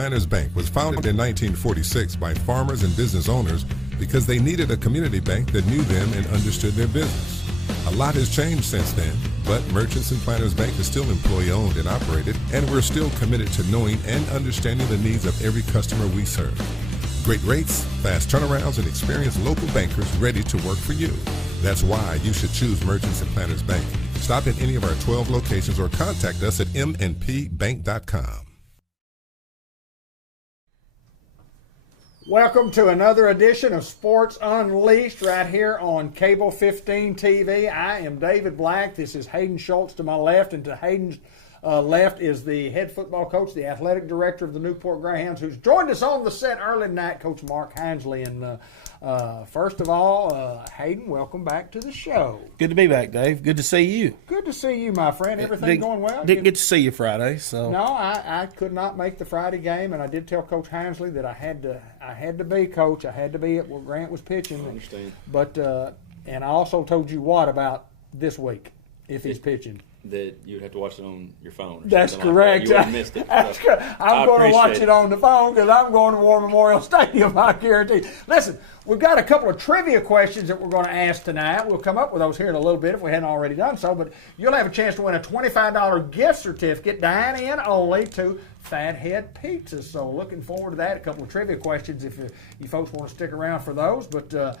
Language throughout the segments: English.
Planters Bank was founded in 1946 by farmers and business owners because they needed a community bank that knew them and understood their business. A lot has changed since then, but Merchants and Planters Bank is still employee-owned and operated, and we're still committed to knowing and understanding the needs of every customer we serve. Great rates, fast turnarounds, and experienced local bankers ready to work for you. That's why you should choose Merchants and Planters Bank. Stop at any of our 12 locations or contact us at mnpbank.com. Welcome to another edition of Sports Unleashed right here on Cable 15 TV. I am David Black. This is Hayden Schultz to my left, and to Hayden's left is the head football coach, the athletic director of the Newport Greyhounds, who's joined us on the set early tonight, Coach Mark Hinsley. And first of all, Hayden, welcome back to the show. Good to be back, Dave. Good to see you. Good to see you, my friend. Everything going well? Didn't get to see you Friday, so. No, I could not make the Friday game, and I did tell Coach Hinsley that I had to be, Coach. I had to be it where Grant was pitching. I understand. But and I also told you what about this week if he's pitching. That you would have to watch it on your phone. That's correct. Like that. You would have missed it. I'm going to watch it on the phone because I'm going to War Memorial Stadium, I guarantee. Listen, we've got a couple of trivia questions that we're going to ask tonight. We'll come up with those here in a little bit if we hadn't already done so. But you'll have a chance to win a $25 gift certificate, dine-in only, to Fathead Pizza. So looking forward to that. A couple of trivia questions if you folks want to stick around for those. But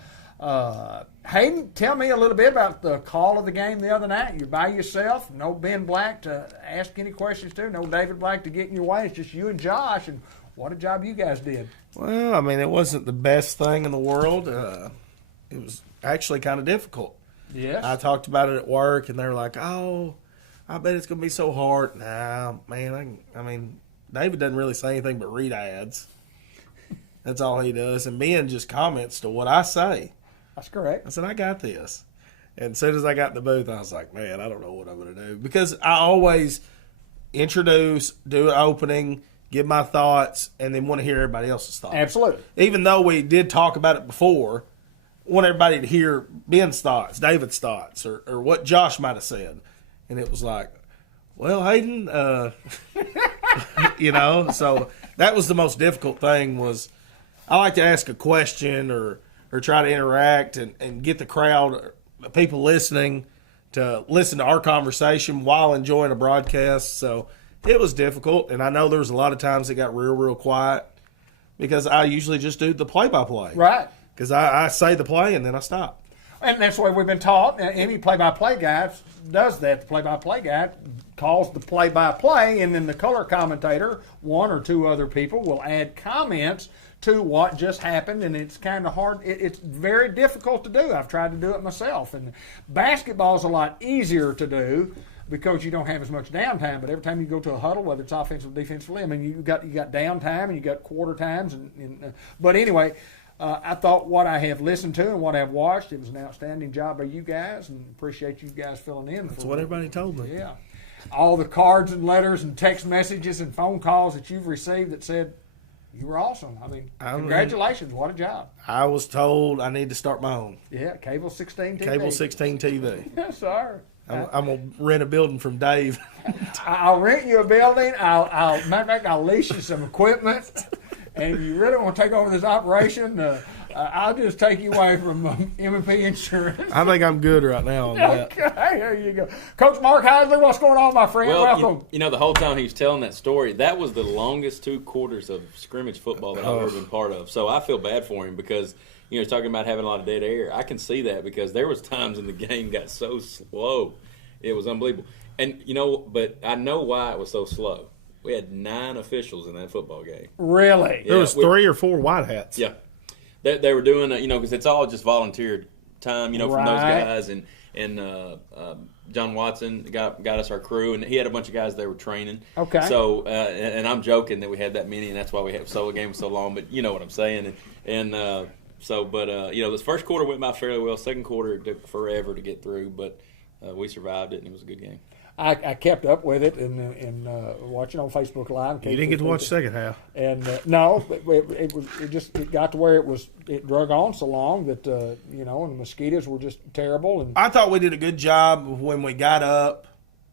Hayden, tell me a little bit about the call of the game the other night. You're by yourself, no Ben Black to ask any questions to, no David Black to get in your way. It's just you and Josh, and what a job you guys did. Well, I mean, it wasn't the best thing in the world. It was actually kind of difficult. Yes. I talked about it at work, and they're like, oh, I bet it's going to be so hard. Nah, man, I mean, David doesn't really say anything but read ads. That's all he does. And Ben just comments to what I say. That's correct. I said, I got this. And as soon as I got in the booth, I was like, man, I don't know what I'm going to do. Because I always introduce, do an opening, give my thoughts, and then want to hear everybody else's thoughts. Absolutely. Even though we did talk about it before, I want everybody to hear Ben's thoughts, David's thoughts, or what Josh might have said. And it was like, well, Hayden, so that was the most difficult thing was I like to ask a question or try to interact and get the crowd, people listening, to listen to our conversation while enjoying a broadcast. So it was difficult, and I know there was a lot of times it got real quiet because I usually just do the play-by-play. Right. Because I say the play and then I stop. And that's the way we've been taught. Any play-by-play guy does that. The play-by-play guy calls the play-by-play, and then the color commentator, one or two other people, will add comments to what just happened, and it's kind of hard. It's very difficult to do. I've tried to do it myself. And basketball is a lot easier to do because you don't have as much downtime. But every time you go to a huddle, whether it's offensive or defensively, I mean, you got downtime and you got quarter times. But anyway, I thought what I have listened to and what I've watched, it was an outstanding job by you guys, and appreciate you guys filling in. That's what everybody told me. Yeah. All the cards and letters and text messages and phone calls that you've received that said, you were awesome. I mean, congratulations. What a job. I was told I need to start my own. Yeah, Cable 16 TV. Cable 16 TV. Yes, sir. I'm going to rent a building from Dave. I'll rent you a building. Matter of fact, I'll lease you some equipment. And if you really want to take over this operation, I'll just take you away from M&P Insurance. I think I'm good right now on that. Okay, there you go. Coach Mark Heisley, what's going on, my friend? Well, welcome. You know, the whole time he was telling that story, that was the longest 2 quarters of scrimmage football that I've ever been part of. So I feel bad for him because, he's talking about having a lot of dead air. I can see that because there was times in the game got so slow. It was unbelievable. And, but I know why it was so slow. We had 9 officials in that football game. Really? There was 3 or 4 white hats. Yeah. They were doing, because it's all just volunteer time, from those guys. And John Watson got us our crew, and he had a bunch of guys they were training. Okay. So, and I'm joking that we had that many, and that's why we have the game was so long. But you know what I'm saying. This first quarter went by fairly well. Second quarter it took forever to get through, but we survived it, and it was a good game. I kept up with it and watching on Facebook Live. You didn't get to watch the second half. And no, it got to where it drug on so long that and the mosquitoes were just terrible. And I thought we did a good job when we got up.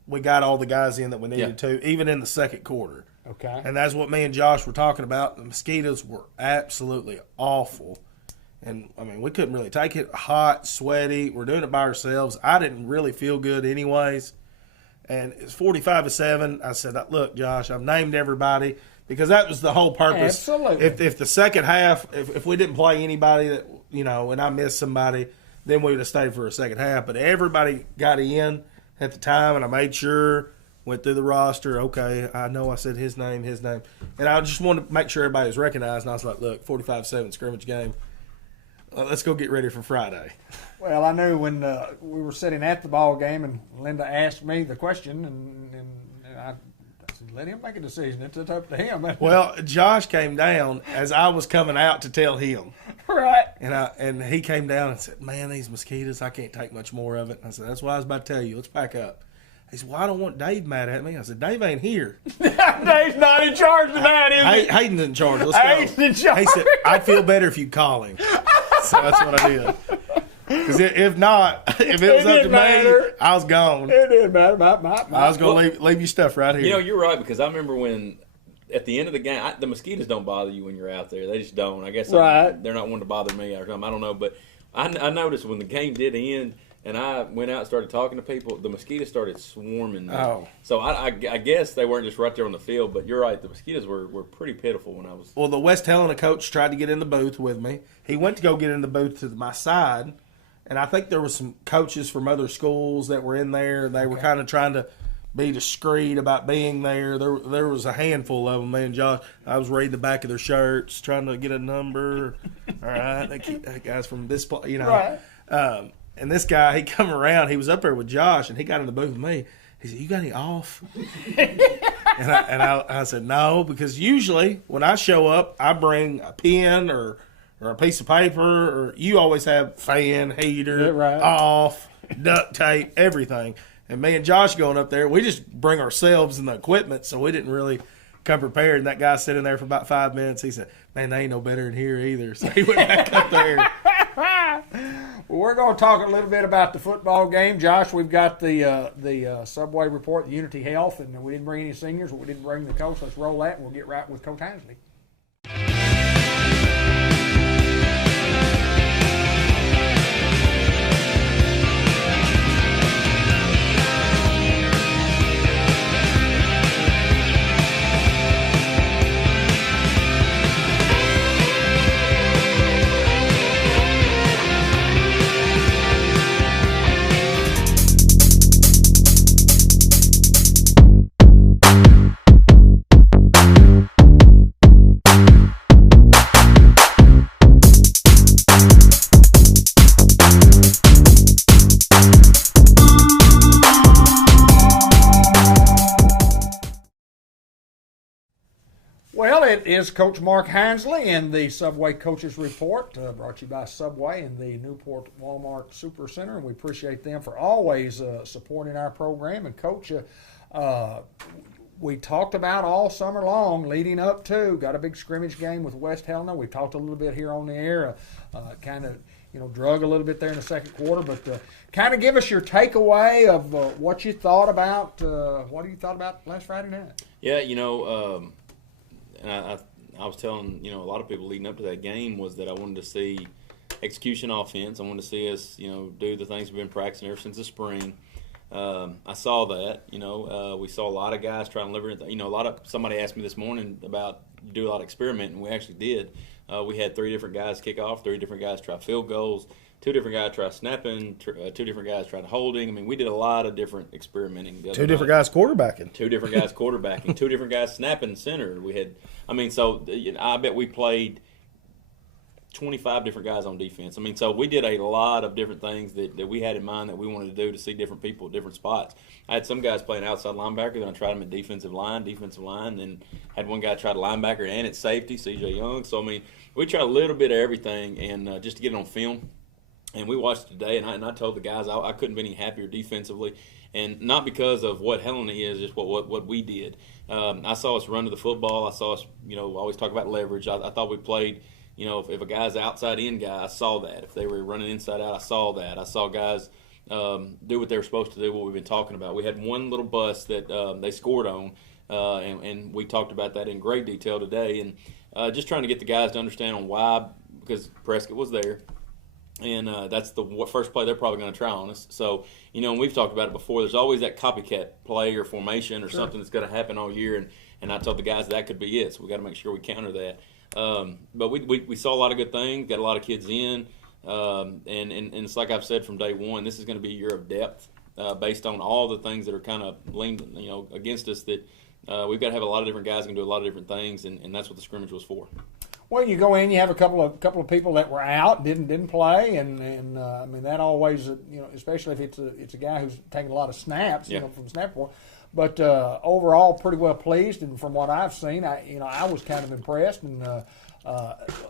We got all the guys in that we needed to, even in the second quarter. Okay. And that's what me and Josh were talking about. The mosquitoes were absolutely awful. And, I mean, we couldn't really take it. Hot, sweaty. We're doing it by ourselves. I didn't really feel good anyways. And it's 45-7. I said, look, Josh, I've named everybody because that was the whole purpose. Absolutely. If the second half, if we didn't play anybody that, and I missed somebody, then we would have stayed for a second half. But everybody got in at the time, and I made sure, went through the roster. Okay, I know I said his name. And I just wanted to make sure everybody was recognized. And I was like, look, 45-7 scrimmage game. Let's go get ready for Friday. Well, I knew when we were sitting at the ball game and Linda asked me the question, and I said, let him make a decision. It's up to him. Well, Josh came down as I was coming out to tell him. Right. And he came down and said, man, these mosquitoes, I can't take much more of it. And I said, that's what I was about to tell you. Let's pack up. He said, well, I don't want Dave mad at me. I said, Dave ain't here. Dave's not in charge of that, is he? Hayden's in charge. Let's go. Hayden's in charge. He said, I'd feel better if you call him. So that's what I did. Because if not, if it was up to me, I was gone. It didn't matter. I was going to leave your stuff right here. You're right, because I remember when at the end of the game, the mosquitoes don't bother you when you're out there. They just don't. I guess they're not one to bother me or something. I don't know. But I noticed when the game did end and I went out and started talking to people, the mosquitoes started swarming. Oh. So I guess they weren't just right there on the field. But you're right. The mosquitoes were pretty pitiful when I was. Well, the West Helena coach tried to get in the booth with me. He went to go get in the booth to my side. And I think there were some coaches from other schools that were in there. They were kind of trying to be discreet about being there. There was a handful of them. Me and Josh, I was reading the back of their shirts, trying to get a number. All right, that guy's from this place, Right. And this guy, he come around. He was up there with Josh, and he got in the booth with me. He said, "You got any off?" and I said, "No," because usually when I show up, I bring a pen or a piece of paper, or you always have fan, heater, right. off, duct tape, everything. And me and Josh going up there, we just bring ourselves and the equipment, so we didn't really come prepared. And that guy sitting there for about 5 minutes, he said, "Man, they ain't no better in here either." So he went back up there. Well, we're going to talk a little bit about the football game. Josh, we've got the Subway report, the Unity Health, and we didn't bring any seniors, but we didn't bring the coach. Let's roll that, and we'll get right with Coach Hansley. Well, it is Coach Mark Hansley and the Subway Coaches Report, brought to you by Subway and the Newport Walmart Supercenter. And we appreciate them for always supporting our program. And, Coach, we talked about all summer long leading up to, got a big scrimmage game with West Helena. We talked a little bit here on the air, kind of, drug a little bit there in the second quarter. But kind of give us your takeaway of what you thought about, last Friday night. Yeah, and I was telling, a lot of people leading up to that game was that I wanted to see execution offense. I wanted to see us, do the things we've been practicing ever since the spring. I saw that, we saw a lot of guys trying to deliver. Somebody asked me this morning about do a lot of experimenting. We actually did. We had 3 different guys kick off, 3 different guys try field goals, 2 different guys try snapping, 2 different guys tried holding. I mean, we did a lot of different experimenting. 2 different guys quarterbacking. 2 different guys quarterbacking. 2 different guys snapping center. We had, I bet we played 25 different guys on defense. So we did a lot of different things that we had in mind that we wanted to do to see different people at different spots. I had some guys playing outside linebacker, then I tried them at defensive line, then had one guy try to linebacker and at safety, C.J. Young. So, we tried a little bit of everything and just to get it on film. And we watched it today, and I told the guys I couldn't be any happier defensively, and not because of what Helena is, just what we did. I saw us run to the football. I saw us, always talk about leverage. I thought we played, if a guy's outside in guy, I saw that. If they were running inside out, I saw that. I saw guys, do what they were supposed to do, what we've been talking about. We had one little bust that they scored on, and we talked about that in great detail today. And just trying to get the guys to understand on why, because Prescott was there. And that's the first play they're probably going to try on us. So, and we've talked about it before. There's always that copycat play or formation or something that's going to happen all year. And I told the guys that could be it. So we got to make sure we counter that. But we saw a lot of good things, got a lot of kids in. And it's like I've said from day one, this is going to be a year of depth based on all the things that are kind of leaned, against us. That we've got to have a lot of different guys who can do a lot of different things, and that's what the scrimmage was for. Well, you go in, you have a couple of people that were out, didn't play, and I mean that always, especially if it's a guy who's taking a lot of snaps, from snap point. But overall, pretty well pleased, and from what I've seen, I was kind of impressed, and a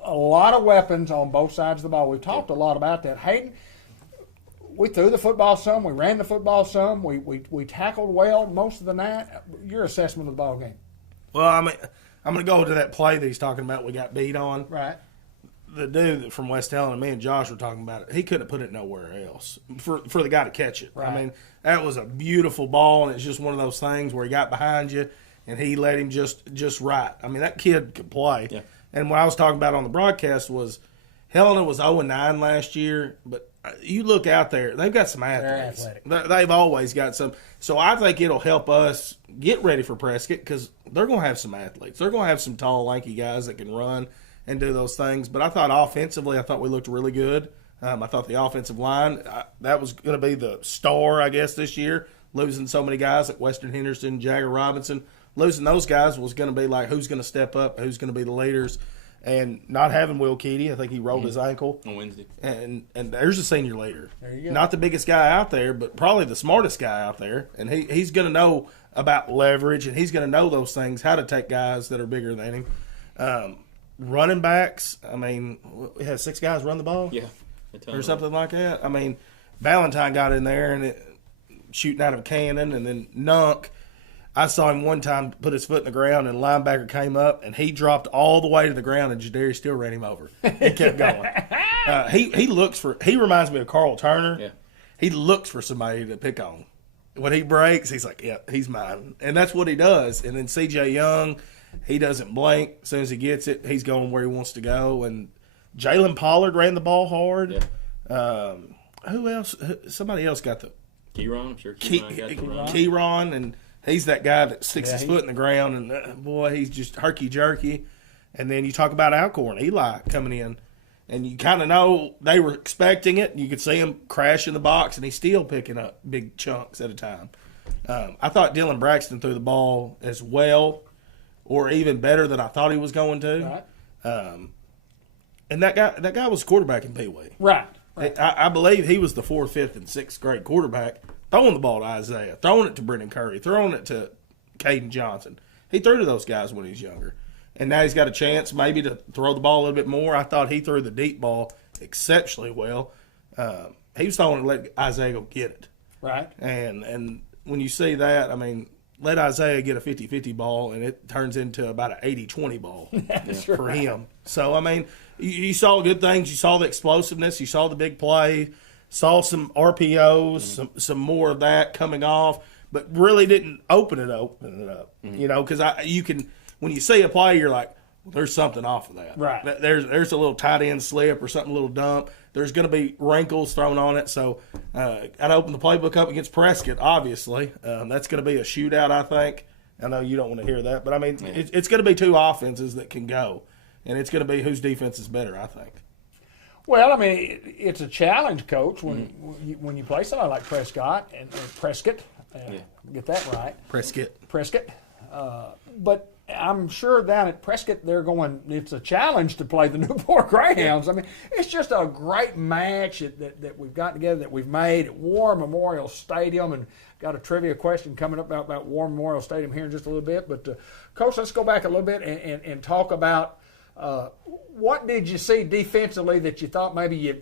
lot of weapons on both sides of the ball. We've talked a lot about that. Hayden, we threw the football some, we ran the football some, we tackled well most of the night. Your assessment of the ball game? Well, I'm going to go to that play that he's talking about we got beat on. Right. The dude from West Allen and me and Josh were talking about it. He couldn't have put it nowhere else for the guy to catch it. Right. I mean, that was a beautiful ball, and it's just one of those things where he got behind you, and he let him just right. I mean, that kid could play. Yeah. And what I was talking about on the broadcast was Helena was 0-9 last year, but you look out there, they've got some athletes. They're athletic. They've always got some. So I think it'll help us get ready for Prescott because they're going to have some athletes. They're going to have some tall, lanky guys that can run and do those things. But I thought offensively, we looked really good. I thought the offensive line, that was going to be the star, I guess, this year. Losing so many guys like Western Henderson, Jagger Robinson. Losing those guys was going to be like who's going to step up, who's going to be the leaders. And not having Will Keedy, I think he rolled his ankle On Wednesday. And there's a senior leader. There you go. Not the biggest guy out there, but probably the smartest guy out there. And he's going to know about leverage, and he's going to know those things, how to take guys that are bigger than him. Running backs, I mean, we had 6 guys run the ball? Yeah. Or something like that. I mean, Valentine got in there and shooting out of a cannon, and then Nunk. I saw him one time put his foot in the ground, and a linebacker came up, and he dropped all the way to the ground, and Jadarius still ran him over. He kept going. He reminds me of Carl Turner. Yeah. He looks for somebody to pick on. When he breaks, he's like, yeah, he's mine. And that's what he does. And then C.J. Young, he doesn't blink. As soon as he gets it, he's going where he wants to go. And Jalen Pollard ran the ball hard. Yeah. Who else? Somebody else got the Keyron, I'm sure Keyron got the run. Keyron, and he's that guy that sticks his foot in the ground, and boy, he's just herky-jerky. And then you talk about Alcorn, Eli coming in, and you kind of know they were expecting it. You could see him crash in the box, and he's still picking up big chunks at a time. I thought Dylan Braxton threw the ball as well or even better than I thought he was going to. Right. And that guy was quarterback in Pee Wee. Right. I believe he was the 4th, 5th, and 6th grade quarterback, throwing the ball to Isaiah, throwing it to Brendan Curry, throwing it to Caden Johnson. He threw to those guys when he was younger. And now he's got a chance maybe to throw the ball a little bit more. I thought he threw the deep ball exceptionally well. He was throwing to let Isaiah go get it. Right. And when you see that, I mean, let Isaiah get a 50-50 ball, and it turns into about an 80-20 ball for him. So, I mean, you saw good things. You saw the explosiveness. You saw the big play. Saw some RPOs, some more of that coming off, but really didn't open it up. Because you can when you see a play, you're like, well, there's something off of that. Right. There's a little tight end slip or something, a little dump. There's going to be wrinkles thrown on it. So got to open the playbook up against Prescott, obviously. That's going to be a shootout, I think. I know you don't want to hear that, but, I mean, it's going to be 2 offenses that can go, and it's going to be whose defense is better, I think. Well, I mean, it's a challenge, Coach, when you play somebody like Prescott and Prescott. Get that right. Prescott. But I'm sure down at Prescott they're going, it's a challenge to play the Newport Greyhounds. I mean, it's just a great match that we've got together, that we've made at War Memorial Stadium. And got a trivia question coming up about War Memorial Stadium here in just a little bit. But, Coach, let's go back a little bit and talk about what did you see defensively that you thought maybe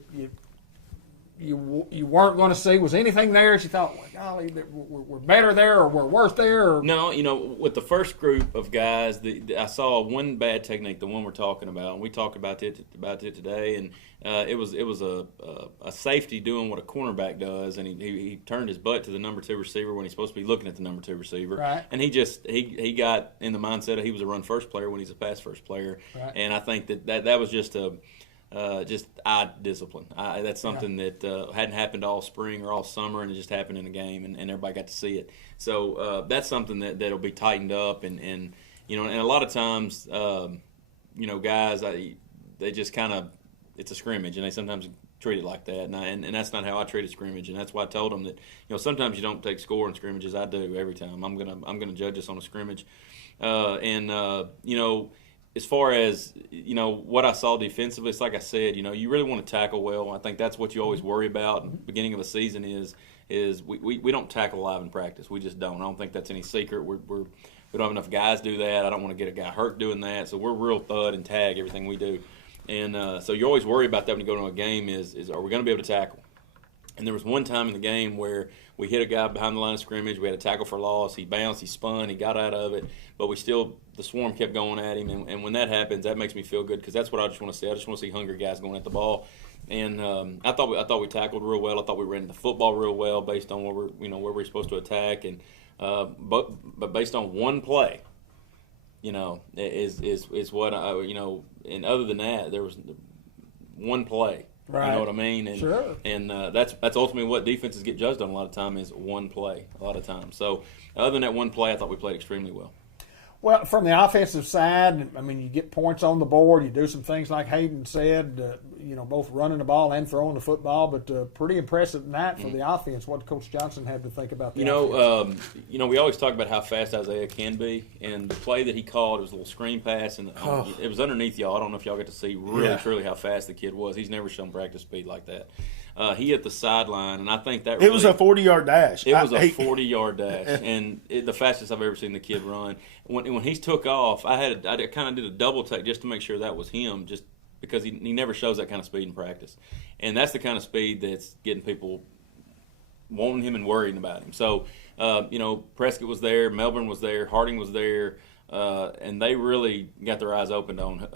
you weren't going to see? Was anything there that you thought, well, golly, we're better there or we're worse there? Or? No, with the first group of guys, I saw one bad technique, the one we're talking about, and we talked about it today, and it was a safety doing what a cornerback does, and he turned his butt to the number 2 receiver when he's supposed to be looking at the number 2 receiver, right. And he got in the mindset of he was a run first player when he's a pass first player, right. And I think that was just eye discipline. That's something that hadn't happened all spring or all summer, and it just happened in a game, and everybody got to see it. So that's something that'll be tightened up, and a lot of times, guys, they just kind of, it's a scrimmage, and they sometimes treat it like that, and that's not how I treat a scrimmage, and that's why I told them that sometimes you don't take score in scrimmages. I do every time. I'm gonna judge us on a scrimmage, as far as what I saw defensively, it's like I said, you really want to tackle well. I think that's what you always worry about at the beginning of a season is we don't tackle live in practice. We just don't. I don't think that's any secret. We don't have enough guys do that. I don't want to get a guy hurt doing that. So we're real thud and tag everything we do. And so you always worry about that when you go to a game is are we going to be able to tackle? And there was one time in the game where we hit a guy behind the line of scrimmage. We had a tackle for loss. He bounced, he spun, he got out of it. But the swarm kept going at him. And when that happens, that makes me feel good because that's what I just want to see. I just want to see hungry guys going at the ball. And I thought we tackled real well. I thought we ran the football real well based on where we're supposed to attack. And but based on one play, is what and other than that, there was one play. Right. You know what I mean? And, sure. And that's ultimately what defenses get judged on a lot of time is one play a lot of times. So other than that one play, I thought we played extremely well. Well, from the offensive side, I mean, you get points on the board. You do some things like Hayden said, both running the ball and throwing the football. But pretty impressive night for the offense. What Coach Johnson had to think about the offense. We always talk about how fast Isaiah can be, and the play that he called, it was a little screen pass, and it was underneath y'all. I don't know if y'all get to see really truly how fast the kid was. He's never shown practice speed like that. He hit the sideline, and I think that it was a 40-yard dash. It was a 40-yard dash, and the fastest I've ever seen the kid run. When he took off, I kind of did a double take just to make sure that was him, just because he never shows that kind of speed in practice, and that's the kind of speed that's getting people wanting him and worrying about him. So, Prescott was there, Melbourne was there, Harding was there. And they really got their eyes opened on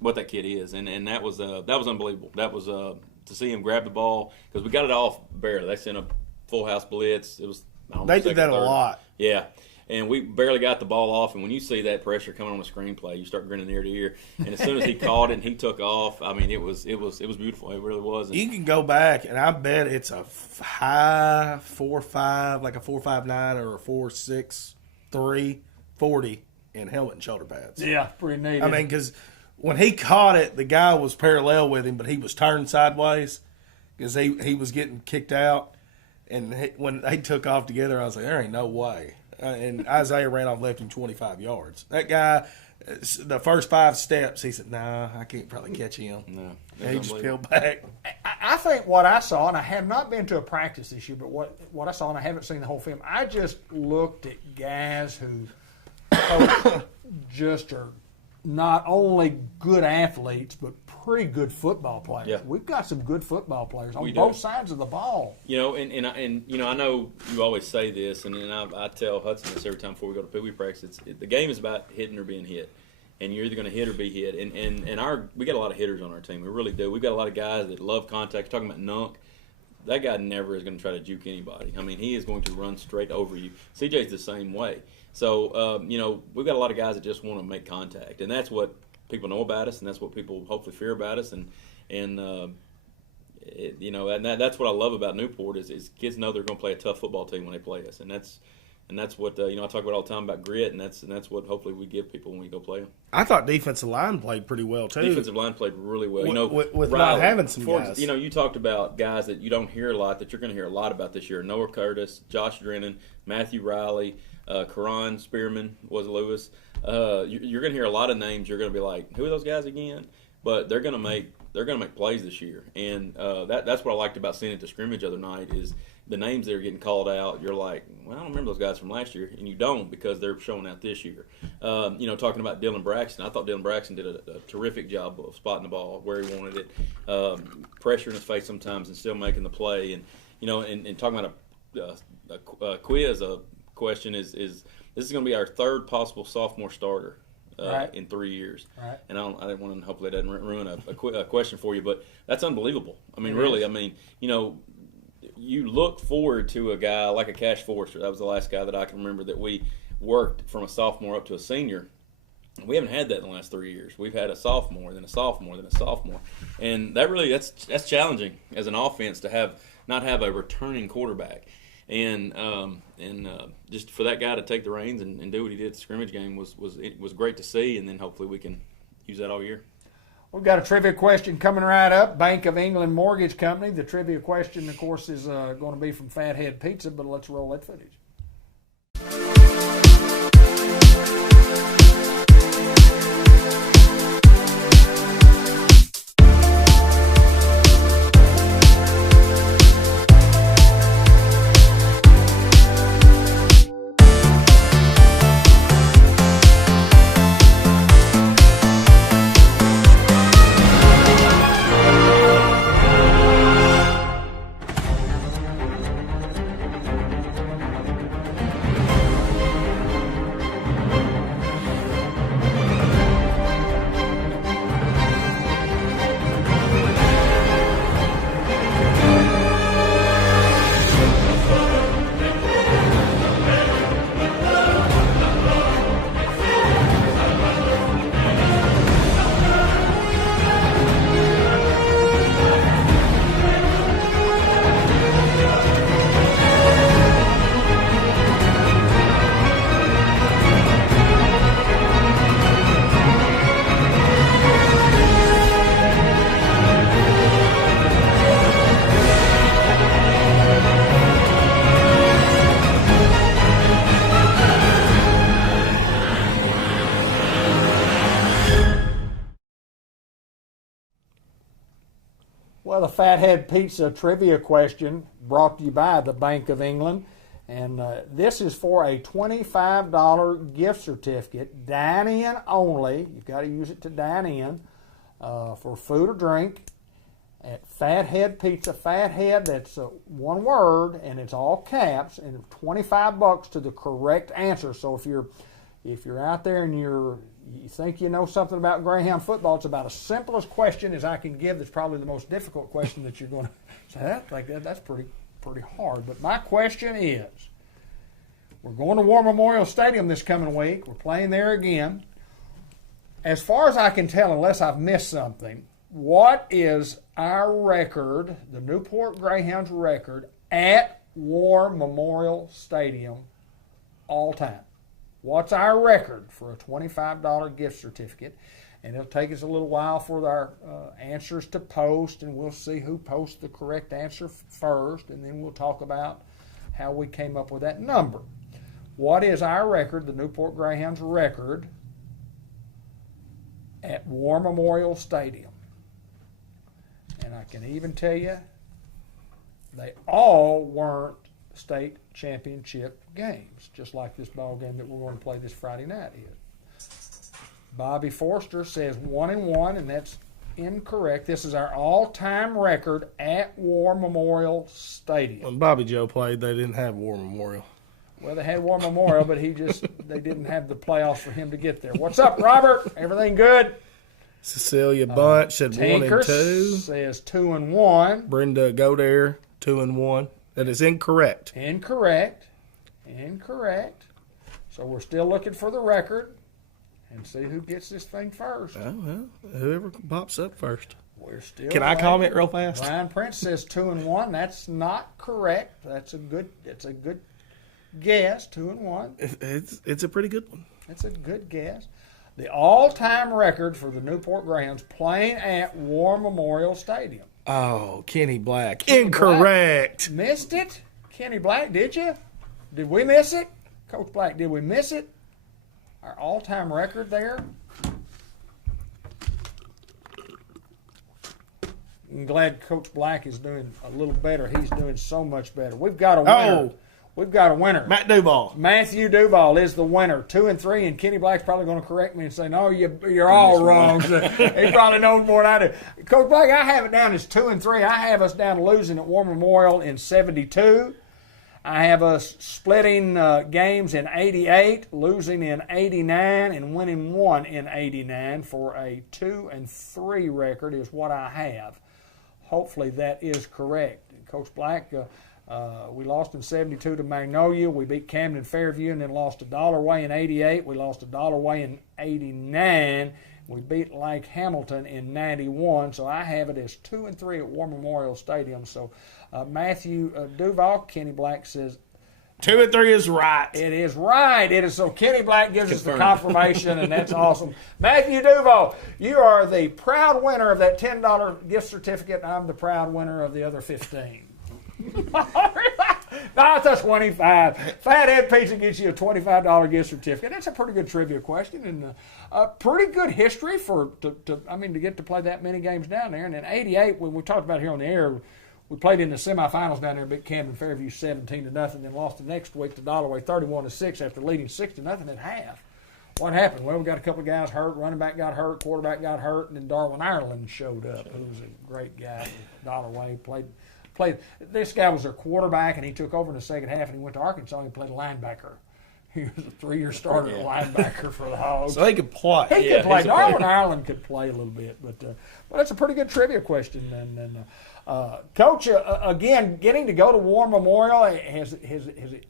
what that kid is, and that was unbelievable. That was to see him grab the ball because we got it off barely. They sent a full house blitz. It was they did that a lot. Yeah, and we barely got the ball off. And when you see that pressure coming on the screenplay, you start grinning ear to ear. And as soon as he caught it and he took off, I mean, it was beautiful. It really was. You can go back, and I bet it's a high 4.5, like a 4.59 or a 4.63, 40. In helmet and shoulder pads. Yeah, pretty neat. I mean, because when he caught it, the guy was parallel with him, but he was turned sideways because he was getting kicked out. And when they took off together, I was like, there ain't no way. And Isaiah ran off, left him 25 yards. That guy, the first 5 steps, he said, nah, I can't probably catch him. No. And he just peeled back. I think what I saw, and I have not been to a practice this year, but what I saw, and I haven't seen the whole film, I just looked at guys who just are not only good athletes but pretty good football players. Yeah. We've got some good football players on We both do. sides of the ball. And I know you always say this, and I tell Hudson this every time before we go to Pee Wee practice. The game is about hitting or being hit, and you're either going to hit or be hit. And we got a lot of hitters on our team. We really do. We've got a lot of guys that love contact. You're talking about Nunk. That guy never is going to try to juke anybody. I mean, he is going to run straight over you. CJ's the same way. So, we've got a lot of guys that just want to make contact, and that's what people know about us, and that's what people hopefully fear about us, and that's what I love about Newport is kids know they're going to play a tough football team when they play us, and that's what I talk about all the time about grit, and that's what hopefully we give people when we go play them. I thought defensive line played pretty well too. Defensive line played really well. With Riley, not having some guys. You talked about guys that you don't hear a lot that you're going to hear a lot about this year. Noah Curtis, Josh Drennan, Matthew Riley, Karan Spearman was Lewis. You're going to hear a lot of names. You're going to be like, who are those guys again? But they're going to make plays this year, and that's what I liked about seeing at the scrimmage the other night is the names that are getting called out, you're like, well, I don't remember those guys from last year, and you don't because they're showing out this year. Talking about Dylan Braxton, I thought Dylan Braxton did a terrific job of spotting the ball where he wanted it, pressure in his face sometimes, and still making the play. And and talking about a quiz, a question is this is going to be our third possible sophomore starter. Right. In 3 years, Right. And I didn't want to. Hopefully, that doesn't ruin a question for you. But that's unbelievable. I mean, It really. is. I mean, you look forward to a guy like a Cash Forrester. That was the last guy that I can remember that we worked from a sophomore up to a senior. We haven't had that in the last 3 years. We've had a sophomore, then a sophomore, then a sophomore, and that's challenging as an offense to not have a returning quarterback. And just for that guy to take the reins and do what he did at the scrimmage game was great to see. And then hopefully we can use that all year. We've got a trivia question coming right up. Bank of England Mortgage Company. The trivia question, of course, is going to be from Fathead Pizza, but let's roll that footage. Well, the Fathead Pizza trivia question brought to you by the Bank of England. And this is for a $25 gift certificate, dine-in only. You've got to use it to dine in for food or drink at Fathead Pizza. Fathead, that's one word, and it's all caps, and $25 to the correct answer. So if you're out there and you think you know something about Greyhound football, it's about as simple as question as I can give. That's probably the most difficult question that you're going to say. That's pretty hard. But my question is, we're going to War Memorial Stadium this coming week. We're playing there again. As far as I can tell, unless I've missed something, what is our record, the Newport Greyhounds record, at War Memorial Stadium all time? What's our record for a $25 gift certificate? And it'll take us a little while for our answers to post, and we'll see who posts the correct answer first, and then we'll talk about how we came up with that number. What is our record, the Newport Greyhounds record, at War Memorial Stadium? And I can even tell you, they all weren't state championship games, just like this ball game that we're going to play this Friday night is. Bobby Forster says 1-1, and that's incorrect. This is our all-time record at War Memorial Stadium. When Bobby Joe played, they didn't have War Memorial. Well, they had War Memorial, but they didn't have the playoffs for him to get there. What's up, Robert? Everything good? Cecilia Bunch said Tinker 1-2. says 2-1. Brenda Godare 2-1. That is incorrect. Incorrect. So we're still looking for the record and see who gets this thing first. Oh, well, whoever pops up first. We're still. Can I waiting. comment real fast? Brian Prince says 2-1. That's not correct. That's a good guess. 2-1. It's a pretty good one. That's a good guess. The all-time record for the Newport Greyhounds playing at War Memorial Stadium. Oh, Kenny Black. Incorrect. Missed it? Kenny Black, did you? Did we miss it? Coach Black, did we miss it? Our all-time record there? I'm glad Coach Black is doing a little better. He's doing so much better. We've got a winner. Oh. We've got a winner. Matt Duval. Matthew Duval is the winner, 2-3, and Kenny Black's probably going to correct me and say, "No, you're all wrong." So he probably knows more than I do. Coach Black, I have it down as 2-3. I have us down losing at War Memorial in 72. I have us splitting games in 88, losing in 89, and winning one in 89 for a 2-3 record is what I have. Hopefully that is correct. Coach Black. We lost in 72 to Magnolia. We beat Camden Fairview and then lost $1 away in 88. We lost $1 away in 89. We beat Lake Hamilton in 91. So I have it as 2-3 at War Memorial Stadium. So Matthew Duval, Kenny Black says 2-3 is right. it is right. It is. So Kenny Black gives us the Confirmed. confirmation, and that's awesome. Matthew Duval, you are the proud winner of that $10 gift certificate. I'm the proud winner of the other 15. No, it's a 25. Fathead Pizza gets you a $25 gift certificate. That's a pretty good trivia question and a pretty good history to get to play that many games down there. And in '88, when we talked about it here on the air, we played in the semifinals down there, beat Camden Fairview 17-0, then lost the next week to Dollaway 31-6 after leading 6-0 at half. What happened? Well, we got a couple of guys hurt. Running back got hurt. Quarterback got hurt, and then Darwin Ireland showed up, who was a great guy. Dollaway played. This guy was their quarterback, and he took over in the second half, and he went to Arkansas and he played linebacker. He was a 3-year starter at linebacker for the Hogs. So he could play. He could play. Darwin Ireland could play a little bit, but that's a pretty good trivia question. And Coach, again, getting to go to War Memorial has it.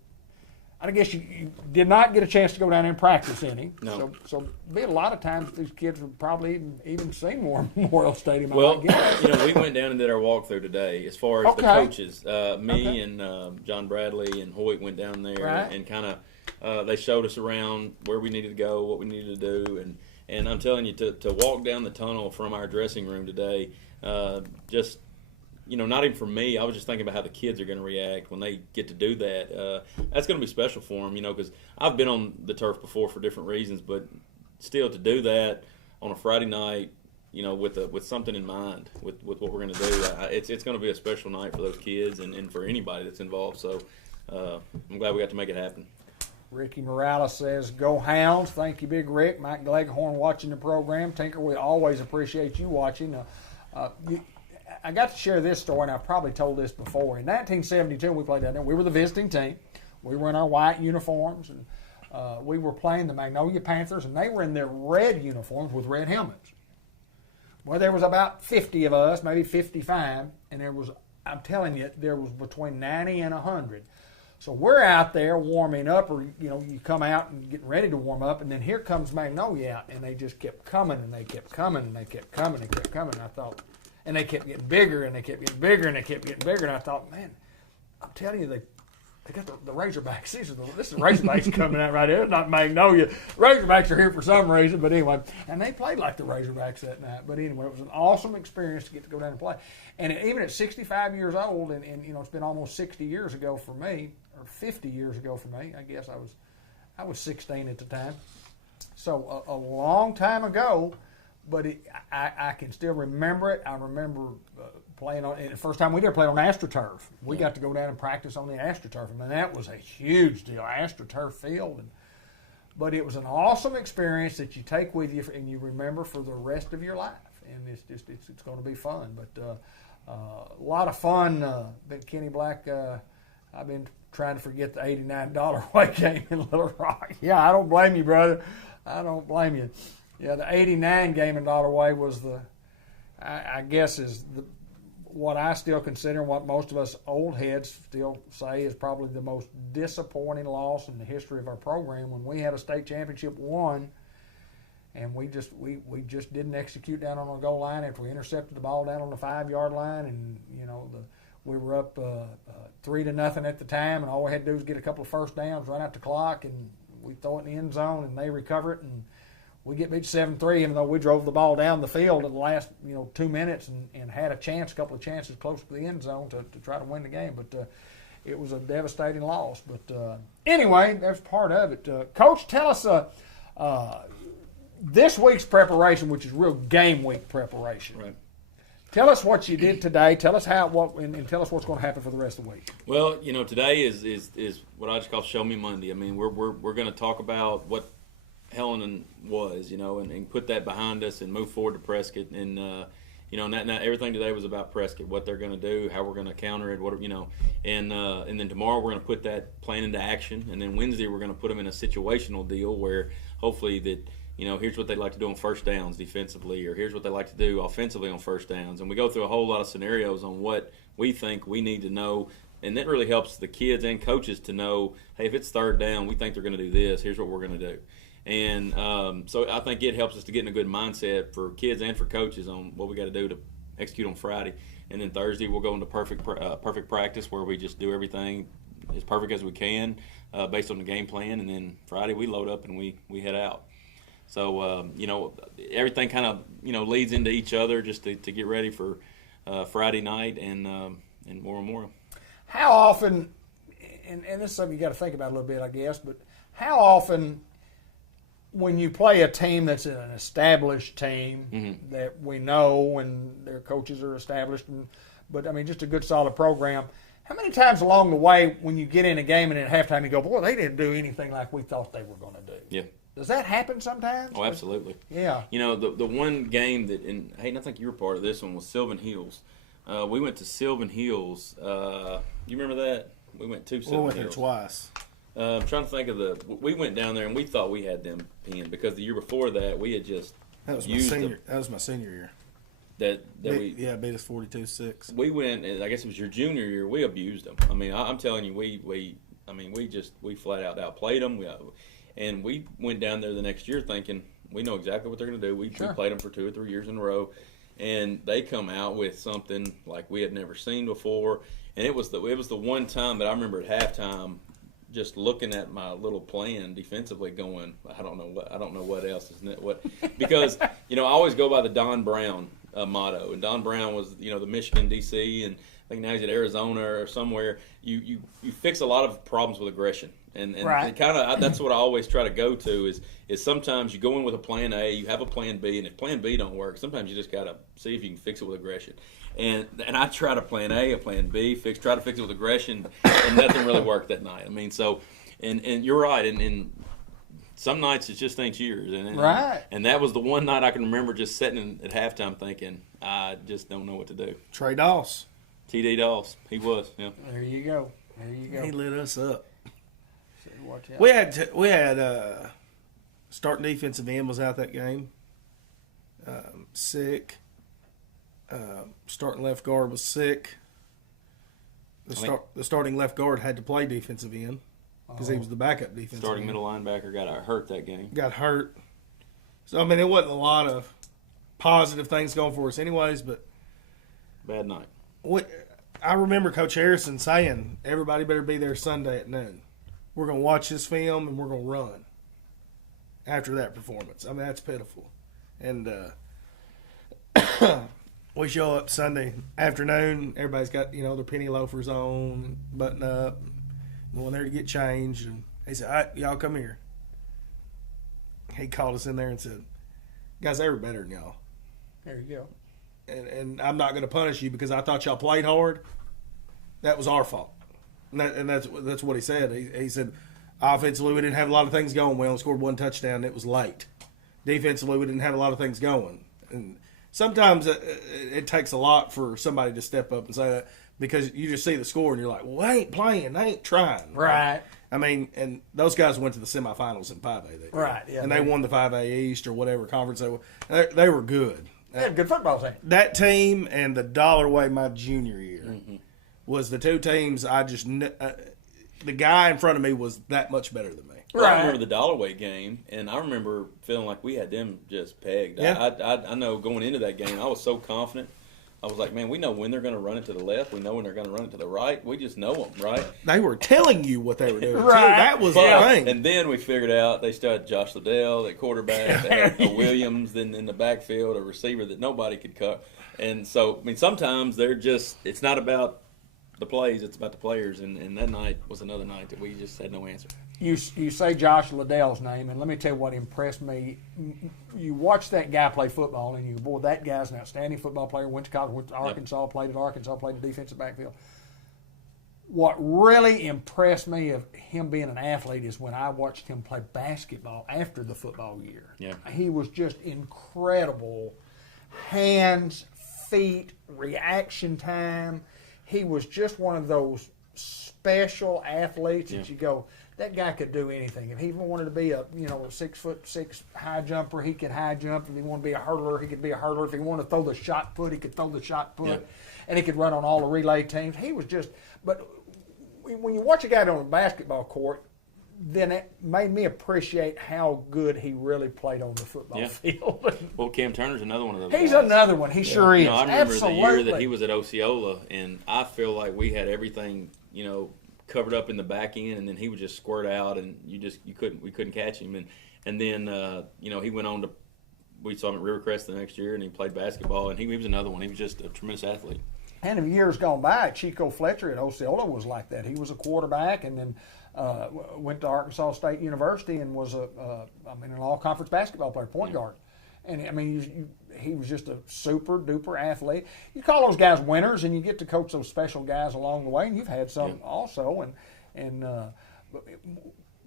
I guess you did not get a chance to go down there and practice any. No. So be a lot of times these kids would probably even seen War Memorial Stadium. Well, I guess. we went down and did our walkthrough today. As far as the Okay. coaches, me and John Bradley and Hoyt went down there Right. and kind of they showed us around where we needed to go, what we needed to do, and I'm telling you to walk down the tunnel from our dressing room today, just. Not even for me. I was just thinking about how the kids are going to react when they get to do that. That's going to be special for them, because I've been on the turf before for different reasons, but still to do that on a Friday night, with something in mind, with what we're going to do, it's going to be a special night for those kids and for anybody that's involved. So I'm glad we got to make it happen. Ricky Morales says, "Go Hounds." Thank you, Big Rick. Mike Gleghorn watching the program. Tinker, we always appreciate you watching. I got to share this story, and I've probably told this before. In 1972, we played down there. We were the visiting team. We were in our white uniforms, and we were playing the Magnolia Panthers, and they were in their red uniforms with red helmets. Well, there was about 50 of us, maybe 55, and I'm telling you, there was between 90 and 100. So we're out there warming up, or, you come out and getting ready to warm up, and then here comes Magnolia out, and they just kept coming, and they kept coming, and they kept coming, and kept coming. And I thought, and they kept getting bigger, and they kept getting bigger, and they kept getting bigger. And I thought, man, I'm telling you, they got the Razorbacks. This is the Razorbacks coming out right here. It's not Magnolia. Razorbacks are here for some reason, but anyway. And they played like the Razorbacks that night. But anyway, it was an awesome experience to get to go down and play. And even at 65 years old, and it's been almost 60 years ago for me, or 50 years ago for me. I guess I was 16 at the time. So a long time ago. But I can still remember it. I remember playing on the first time we did play on AstroTurf. We got to go down and practice on the AstroTurf, and that was a huge deal, AstroTurf field. But it was an awesome experience that you take with you and you remember for the rest of your life. And it's going to be fun. But a lot of fun. Kenny Black. I've been trying to forget the $89 away game in Little Rock. Yeah, I don't blame you, brother. I don't blame you. Yeah, the '89 game in Dollaway was I guess is what I still consider, and what most of us old heads still say is probably the most disappointing loss in the history of our program. When we had a state championship won, and we just didn't execute down on our goal line after we intercepted the ball down on the 5-yard line, and we were up 3-0 at the time, and all we had to do was get a couple of first downs, run out the clock, and we throw it in the end zone, and they recover it, and we get beat 7-3, even though we drove the ball down the field in the last 2 minutes and had a couple of chances close to the end zone to try to win the game. But it was a devastating loss. But anyway, that's part of it. Coach, tell us this week's preparation, which is real game week preparation. Right. Tell us what you did today. Tell us and tell us what's going to happen for the rest of the week. Well, today is what I just call Show Me Monday. I mean, we're going to talk about what Helen was, and put that behind us and move forward to Prescott. And not everything today was about Prescott, what they're going to do, how we're going to counter it, and then tomorrow we're going to put that plan into action, and then Wednesday we're going to put them in a situational deal where hopefully that. Here's what they like to do on first downs defensively, or here's what they like to do offensively on first downs. And we go through a whole lot of scenarios on what we think we need to know. And that really helps the kids and coaches to know, hey, if it's third down, we think they're going to do this. Here's what we're going to do. And so I think it helps us to get in a good mindset for kids and for coaches on what we got to do to execute on Friday. And then Thursday we'll go into perfect practice where we just do everything as perfect as we can based on the game plan. And then Friday we load up and we head out. So, everything kind of, leads into each other just to get ready for Friday night and more and more. How often, and this is something you got to think about a little bit, I guess, but how often when you play a team that's an established team that we know and their coaches are established, just a good solid program, how many times along the way when you get in a game and at halftime you go, boy, they didn't do anything like we thought they were going to do? Yeah. Does that happen sometimes? Oh, absolutely. Yeah. The one game that, and Hayden, I think you were part of this one, was Sylvan Hills. We went to Sylvan Hills. You remember that? We went to Sylvan Hills. We went there twice. I'm trying to think of we went down there and we thought we had them pinned because the year before that we had just That was my senior year. We beat us 42-6. We went. I guess it was your junior year. We abused them. I mean, I'm telling you, we flat out outplayed them. And we went down there the next year thinking we know exactly what they're going to do. We played them for 2 or 3 years in a row, and they come out with something like we had never seen before. And it was the one time that I remember at halftime just looking at my little plan defensively, going, I don't know what else isn't it what because I always go by the Don Brown motto, and Don Brown was the Michigan DC, and I think now he's at Arizona or somewhere. You fix a lot of problems with aggression. And right. kind of that's what I always try to go to is sometimes you go in with a plan A, you have a plan B, and if plan B don't work, sometimes you just got to see if you can fix it with aggression. And I tried a plan A, a plan B, try to fix it with aggression, and nothing really worked that night. I mean, so and you're right, and some nights it just ain't yours. Right. And that was the one night I can remember just sitting at halftime thinking, I just don't know what to do. Trey Doss. T.D. Doss, he was. Yeah. There you go. He lit us up. Watch out. We had starting defensive end was out that game, sick. Starting left guard was sick. The starting left guard had to play defensive end because he was the backup defensive Starting end. middle linebacker got hurt that game. Got hurt. So it wasn't a lot of positive things going for us, anyways. But bad night. I remember Coach Harrison saying everybody better be there Sunday at noon. We're going to watch this film, and we're going to run after that performance. I mean, that's pitiful. And we show up Sunday afternoon. Everybody's got, their penny loafers on, button up, going there to get changed. And he said, all right, y'all come here. He called us in there and said, guys, they were better than y'all. There you go. And I'm not going to punish you because I thought y'all played hard. That was our fault. And that's what he said. He said, offensively, we didn't have a lot of things going. We only scored 1 touchdown. It was late. Defensively, we didn't have a lot of things going. And sometimes it takes a lot for somebody to step up and say that because you just see the score and you're like, well, they ain't playing. They ain't trying. Right. I mean, and those guys went to the semifinals in 5A. Right, yeah. And they won the 5A East or whatever conference they were. They were good. They had a good football team. That team and the Dollarway my junior year was the two teams I just the guy in front of me was that much better than me. Well, I remember the Dollarway game, and I remember feeling like we had them just pegged. Yeah. I know going into that game, I was so confident. I was like, man, we know when they're going to run it to the left. We know when they're going to run it to the right. We just know them, right? They were telling you what they were doing. Right. Too. That was the thing. And then we figured out they started Josh Liddell, that quarterback, they had a Williams, then in the backfield, a receiver that nobody could cut. And so, sometimes they're just – it's not about the plays, it's about the players. And that night was another night that we just had no answer. You say Josh Liddell's name, and let me tell you what impressed me. You watch that guy play football, and you go, boy, that guy's an outstanding football player. Went to college, went to Arkansas, played the defensive backfield. What really impressed me of him being an athlete is when I watched him play basketball after the football year. Yeah. He was just incredible. Hands, feet, reaction time. He was just one of those special athletes that you go, that guy could do anything. If he even wanted to be a 6'6" high jumper, he could high jump. If he wanted to be a hurdler, he could be a hurler. If he wanted to throw the shot put, he could throw the shot put. Yeah. And he could run on all the relay teams. He was just, but when you watch a guy on a basketball court, then it made me appreciate how good he really played on the football field. Well, Cam Turner's another one of those He's guys. another one. He sure is. I remember Absolutely. the year that he was at Osceola, and I feel like we had everything, covered up in the back end, and then he would just squirt out, and we couldn't catch him, and then he went on to, we saw him at Rivercrest the next year, and he played basketball, and he was another one. He was just a tremendous athlete. And in years gone by, Chico Fletcher at Osceola was like that. He was a quarterback, and then went to Arkansas State University and was an all-conference basketball player, point guard. And I mean, he was just a super duper athlete. You call those guys winners, and you get to coach those special guys along the way. And you've had some also. And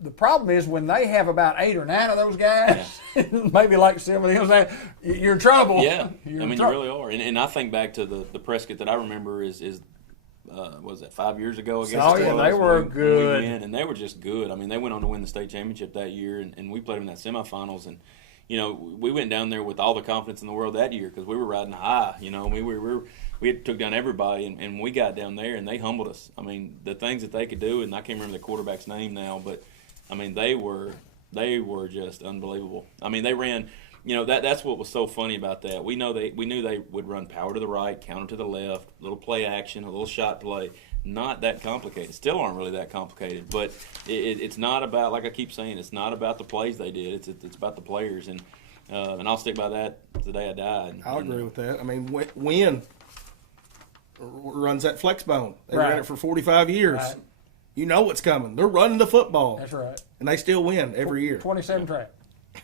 the problem is when they have about 8 or 9 of those guys, maybe like some of them, you're in trouble. Yeah, you really are. And I think back to the Prescott that I remember is was that 5 years ago? I guess. Oh yeah, they were good, and they were just good. I mean, they went on to win the state championship that year, and we played them in that semifinals, and we went down there with all the confidence in the world that year because we were riding high. We took down everybody, and we got down there, and they humbled us. I mean, the things that they could do, and I can't remember the quarterback's name now, but I mean, they were just unbelievable. I mean, they ran. That's what was so funny about that. We knew they would run power to the right, counter to the left, little play action, a little shot play. Not that complicated. Still aren't really that complicated. But it's not about, like I keep saying, it's not about the plays they did. It's about the players, and I'll stick by that to the day I die. I'll agree with that. I mean, Wynn runs that flex bone. They ran it for 45 years. Right. You know what's coming. They're running the football. That's right. And they still win every year. 27 track.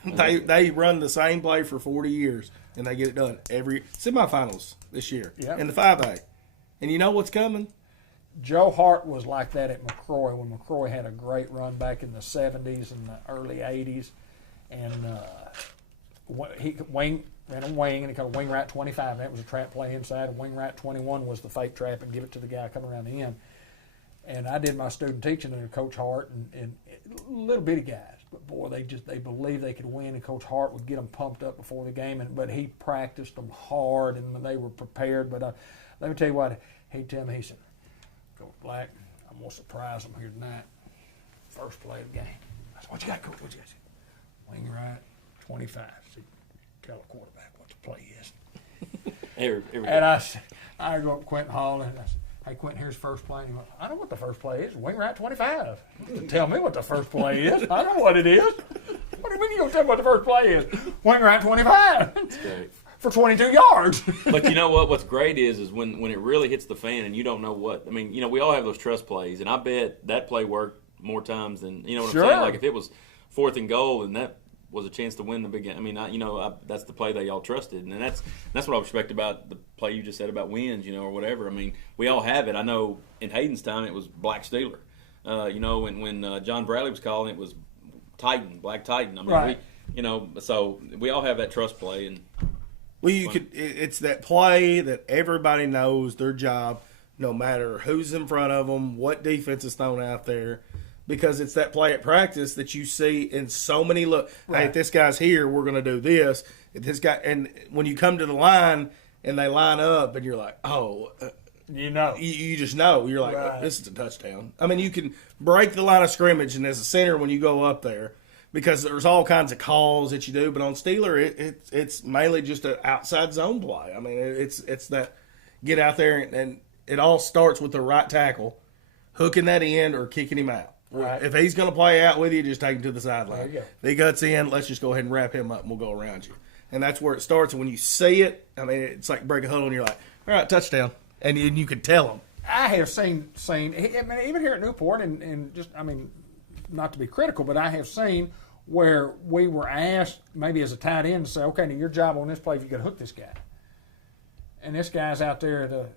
They run the same play for 40 years, and they get it done every semifinals this year in the 5A. And you know what's coming? Joe Hart was like that at McCroy when McCroy had a great run back in the 70s and the early 80s. And he ran a wing, and he called a wing right 25. That was a trap play inside. And wing right 21 was the fake trap and give it to the guy coming around the end. And I did my student teaching under Coach Hart and little bitty guys. But, boy, they believed they could win, and Coach Hart would get them pumped up before the game. But he practiced them hard, and they were prepared. But let me tell you what, he'd tell me, he said, Coach Black, I'm going to surprise them here tonight. First play of the game. I said, what you got, Coach? What you got? Wing right, 25. So tell the quarterback what the play is. And I go up to Quentin Hall, and I said, hey, Quentin, here's first play. And he went, I know what the first play is. Wing right 25. Tell me what the first play is. I know what it is. What do you mean you don't tell me what the first play is? Wing right 25. That's great. For 22 yards. But you know what? What's great is when it really hits the fan and you don't know what. I mean, we all have those trust plays, and I bet that play worked more times than, what I'm saying? Like if it was 4th and goal and that was a chance to win the big game. I mean, that's the play that y'all trusted, and that's what I respect about the play you just said about wins, or whatever. I mean, we all have it. I know in Hayden's time it was Black Steeler. When John Bradley was calling, it was Titan, Black Titan. I mean, right. So we all have that trust play, and well, it's that play that everybody knows their job, no matter who's in front of them, what defense is thrown out there. Because it's that play at practice that you see in so many look. Right. Hey, if this guy's here, we're going to do this. If this guy, and when you come to the line and they line up, and you're like, you just know. You're like, right. This is a touchdown. I mean, you can break the line of scrimmage, and as a center, when you go up there, because there's all kinds of calls that you do. But on Steeler, it's mainly just an outside zone play. I mean, it's that get out there, and it all starts with the right tackle hooking that in or kicking him out. Right. If he's going to play out with you, just take him to the sideline. There you go. If he guts in, let's just go ahead and wrap him up, and we'll go around you. And that's where it starts. And when you see it, I mean, it's like break a huddle, and you're like, all right, touchdown. And you can tell them. I have seen. I mean, even here at Newport, and just, I mean, not to be critical, but I have seen where we were asked, maybe as a tight end, to say, okay, now your job on this play, you got to hook this guy. And this guy's out there,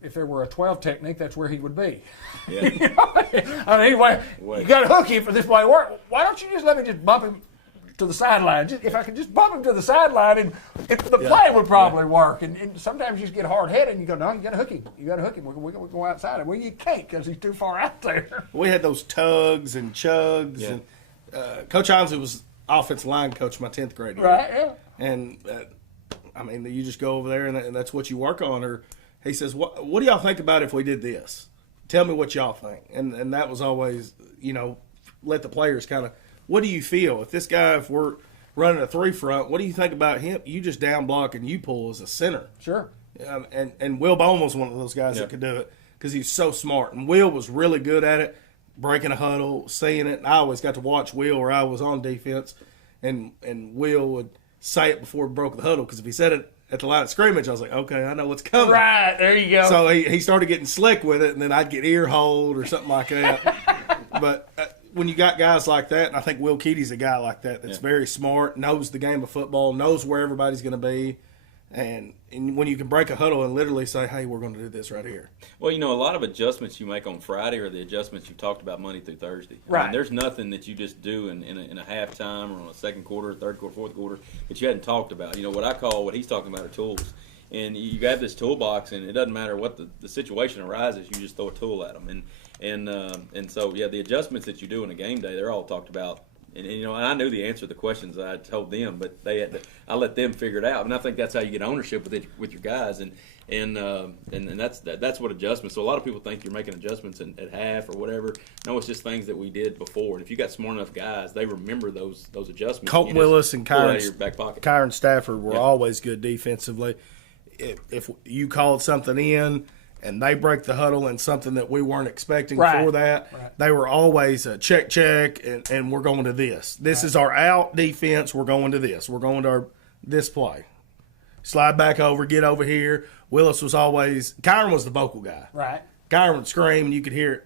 if there were a 12 technique, that's where he would be. Yeah. You know? I mean, anyway, you got to hook him for this play to work. Why don't you just let me just bump him to the sideline? If I could just bump him to the sideline, and the play would probably work. And sometimes you just get hard-headed and you go, no, you got to hook him. You got to hook him. We go outside. Well, you can't because he's too far out there. We had those tugs and chugs. Yeah. And Coach Honsley was offensive line coach my 10th grade year. Right, yeah. And, I mean, you just go over there and that's what you work on. Or he says, what do y'all think about if we did this? Tell me what y'all think. And that was always, let the players kind of, what do you feel? If this guy, if we're running a 3 front, what do you think about him? You just down block and you pull as a center. Sure. And Will Bone was one of those guys that could do it because he's so smart. And Will was really good at it, breaking a huddle, seeing it. And I always got to watch Will where I was on defense. And Will would say it before he broke the huddle because if he said it at the line of scrimmage, I was like, okay, I know what's coming. Right, there you go. So he started getting slick with it, and then I'd get ear hold or something like that. But when you got guys like that, and I think Will Keaty's a guy like that that's very smart, knows the game of football, knows where everybody's going to be, and when you can break a huddle and literally say, hey, we're going to do this right here. Well, a lot of adjustments you make on Friday are the adjustments you talked about Monday through Thursday. I Right. mean, there's nothing that you just do in a halftime or on a second quarter, third quarter, fourth quarter that you hadn't talked about. What he's talking about are tools. And you have this toolbox, and it doesn't matter what the situation arises, you just throw a tool at them. And so, the adjustments that you do in a game day, they're all talked about. And I knew the answer to the questions that I told them, but I let them figure it out. And I think that's how you get ownership with your guys. And that's what adjustments. So a lot of people think you're making adjustments at half or whatever. No, it's just things that we did before. And if you got smart enough guys, they remember those adjustments. Colt Willis and pull it out of your back pocket. Kyron Stafford were always good defensively. If you called something in and they break the huddle and something that we weren't expecting for that, they were always a check, and we're going to this. This is our out defense. We're going to this. We're going to this play. Slide back over, get over here. Willis was always – Kyron was the vocal guy. Right. Kyron would scream, and you could hear it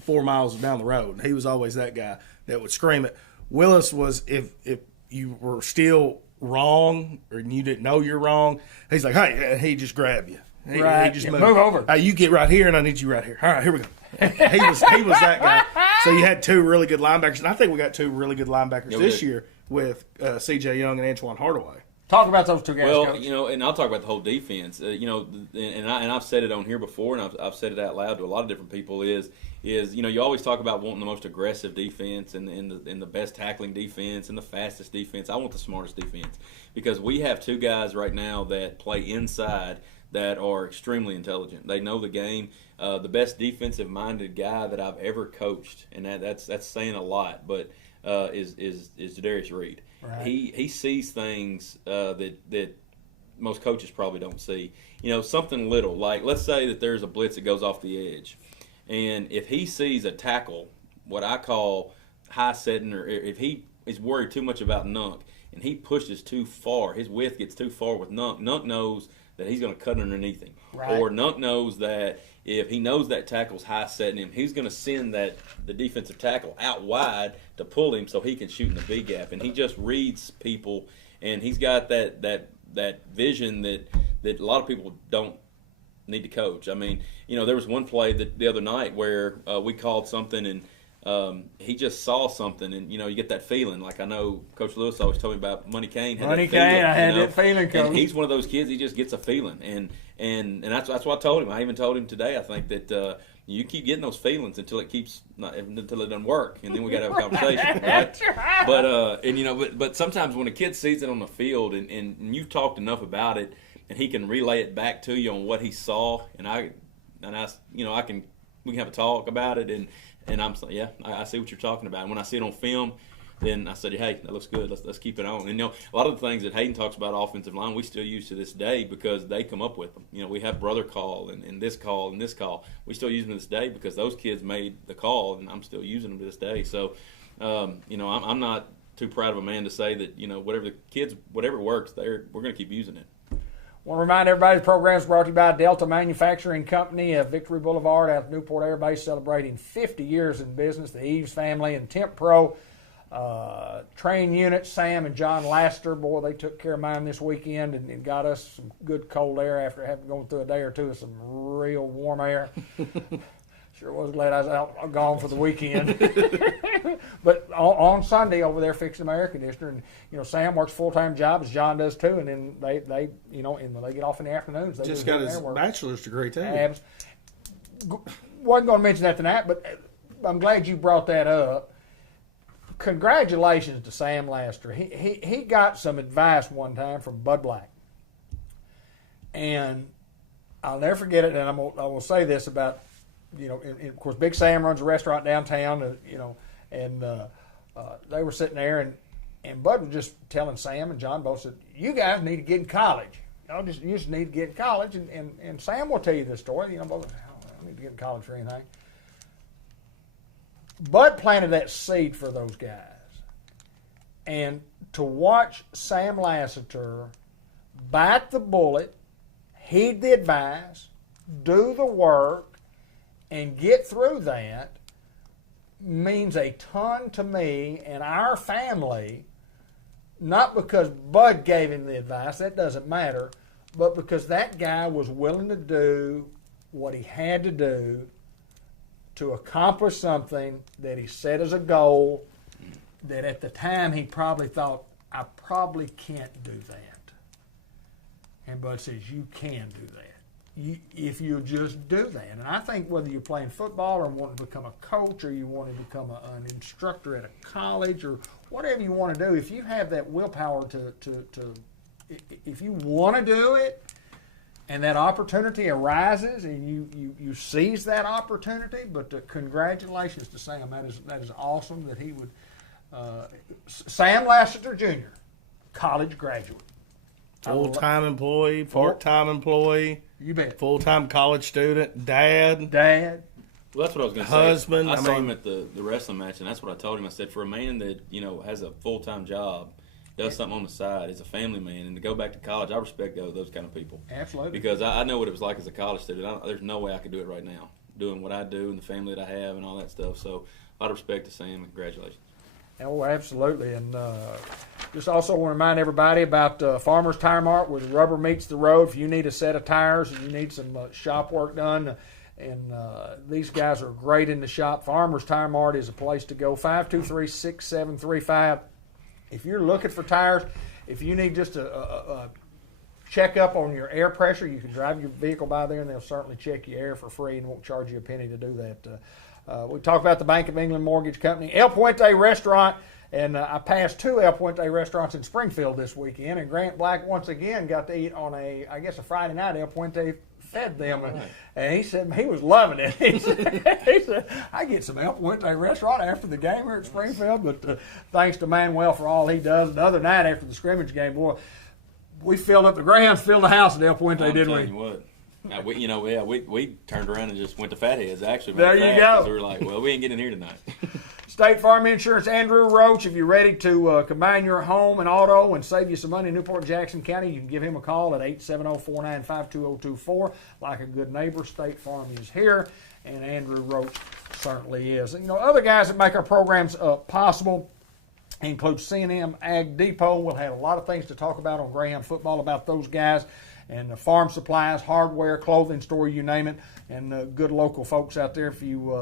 4 miles down the road. He was always that guy that would scream it. Willis was if you were still wrong or you didn't know you're wrong, he's like, hey, he just grab you. He just move over. Hey, you get right here, and I need you right here. All right, here we go. he was that guy. So you had 2 really good linebackers, and I think we got 2 really good linebackers this year with C.J. Young and Antoine Hardaway. Talk about those 2 guys. Well, Coach. and I'll talk about the whole defense. And I've said it on here before, and I've said it out loud to a lot of different people. Is you always talk about wanting the most aggressive defense and the best tackling defense and the fastest defense. I want the smartest defense because we have 2 guys right now that play inside that are extremely intelligent. They know the game. The best defensive-minded guy that I've ever coached, and that's saying a lot, but is Jadarius Reed. Right. He sees things that most coaches probably don't see. Something little, like let's say that there's a blitz that goes off the edge, and if he sees a tackle, what I call high setting, or if he is worried too much about Nunk and he pushes too far, his width gets too far with Nunk. Nunk knows that he's going to cut underneath him, or Nunk knows that if he knows that tackle's high setting him, he's going to send the defensive tackle out wide to pull him so he can shoot in the B gap. And he just reads people, and he's got that vision that a lot of people don't need to coach. I mean, there was one play the other night where we called something and he just saw something, and you get that feeling. Like I know Coach Lewis always told me about Money Kane. Money Kane, I had that feeling, Coach. And he's one of those kids. He just gets a feeling, and that's what I told him. I even told him today. I think that you keep getting those feelings until it doesn't work, and then we got to have a conversation, right? But but sometimes when a kid sees it on the field, and you've talked enough about it, and he can relay it back to you on what he saw, we can have a talk about it, and I'm like, yeah, I see what you're talking about. And when I see it on film, then I said, hey, that looks good. Let's keep it on. And a lot of the things that Hayden talks about offensive line, we still use to this day because they come up with them. We have brother call and this call and this call. We still use them to this day because those kids made the call, and I'm still using them to this day. So, I'm not too proud of a man to say that whatever works, we're going to keep using it. Want to remind everybody the program is brought to you by Delta Manufacturing Company of Victory Boulevard out of Newport Air Base, celebrating 50 years in business. The Eves family and Temp Pro train unit, Sam and John Laster, boy, they took care of mine this weekend and got us some good cold air after having gone through a day or two of some real warm air. Sure was glad I was out gone for the weekend. But on Sunday over there fixing my air conditioner, and Sam works full-time job as John does too, and then they and when they get off in the afternoons, they Just do got his their work. bachelor's degree too. Wasn't going to mention that tonight, but I'm glad you brought that up. Congratulations to Sam Laster. He got some advice one time from Bud Black, and I'll never forget it. And I will say this about. And of course, Big Sam runs a restaurant downtown, and they were sitting there, and Bud was just telling Sam and John both said, "You guys need to get in college. You just need to get in college." And Sam will tell you this story. Both, I don't need to get in college for anything. Bud planted that seed for those guys, and to watch Sam Lassiter bite the bullet, heed the advice, do the work, and get through that means a ton to me and our family, not because Bud gave him the advice, that doesn't matter, but because that guy was willing to do what he had to do to accomplish something that he set as a goal that at the time he probably thought, I probably can't do that. And Bud says, you can do that. If you just do that. And I think whether you're playing football or want to become a coach or you want to become an instructor at a college or whatever you want to do, if you have that willpower to if you want to do it and that opportunity arises and you seize that opportunity, but congratulations to Sam. That is awesome that he would. Sam Lassiter Jr., college graduate. Full-time employee, part-time employee. You bet. Full-time college student, dad. Well, that's what I was going to say. Husband. I saw him at the wrestling match, and that's what I told him. I said, for a man that has a full-time job, does something on the side, is a family man, and to go back to college, I respect those kind of people. Absolutely. Because I know what it was like as a college student. There's no way I could do it right now, doing what I do and the family that I have and all that stuff. So a lot of respect to Sam, and congratulations. Oh, absolutely. And just also want to remind everybody about Farmer's Tire Mart, where the rubber meets the road. If you need a set of tires and you need some shop work done, and these guys are great in the shop. Farmer's Tire Mart is a place to go. 523-6735. If you're looking for tires, if you need just a check-up on your air pressure, you can drive your vehicle by there, and they'll certainly check your air for free and won't charge you a penny to do that. We talk about the Bank of England Mortgage Company, El Puente Restaurant, and I passed two El Puente restaurants in Springfield this weekend, and Grant Black once again got to eat on a Friday night. El Puente fed them, and he said he was loving it. He said, I get some El Puente restaurant after the game here at Springfield, but thanks to Manuel for all he does. The other night after the scrimmage game, boy, we filled up, the Greyhounds filled the house at El Puente, didn't we? You what. We turned around and just went to Fatheads, actually. There you go. We were like, well, we ain't getting here tonight. State Farm Insurance, Andrew Roach. If you're ready to combine your home and auto and save you some money in Newport and Jackson County, you can give him a call at 870-495-2024. Like a good neighbor, State Farm is here, and Andrew Roach certainly is. And, other guys that make our programs possible include C&M Ag Depot. We'll have a lot of things to talk about on Greyhound football about those guys. And the farm supplies, hardware, clothing store, you name it, and good local folks out there. If you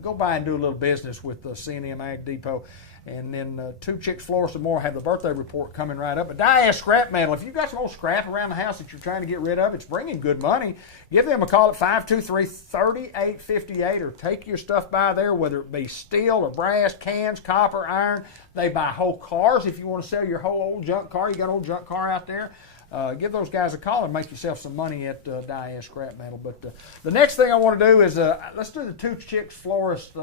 go by and do a little business with the C&M Ag Depot. And then Two Chicks Florist and More have the birthday report coming right up. But Diaz Scrap Metal, if you've got some old scrap around the house that you're trying to get rid of, it's bringing good money. Give them a call at 523-3858 or take your stuff by there, whether it be steel or brass, cans, copper, iron. They buy whole cars. If you want to sell your whole old junk car, you got an old junk car out there, give those guys a call and make yourself some money at Diaz Scrap Metal. But the next thing I want to do is let's do the Two Chicks Florist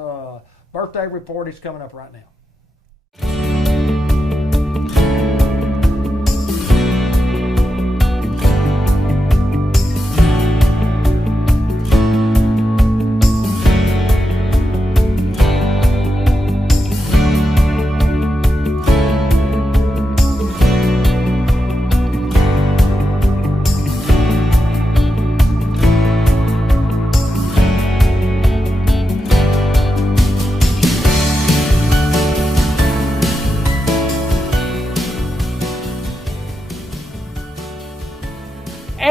birthday report. It's coming up right now.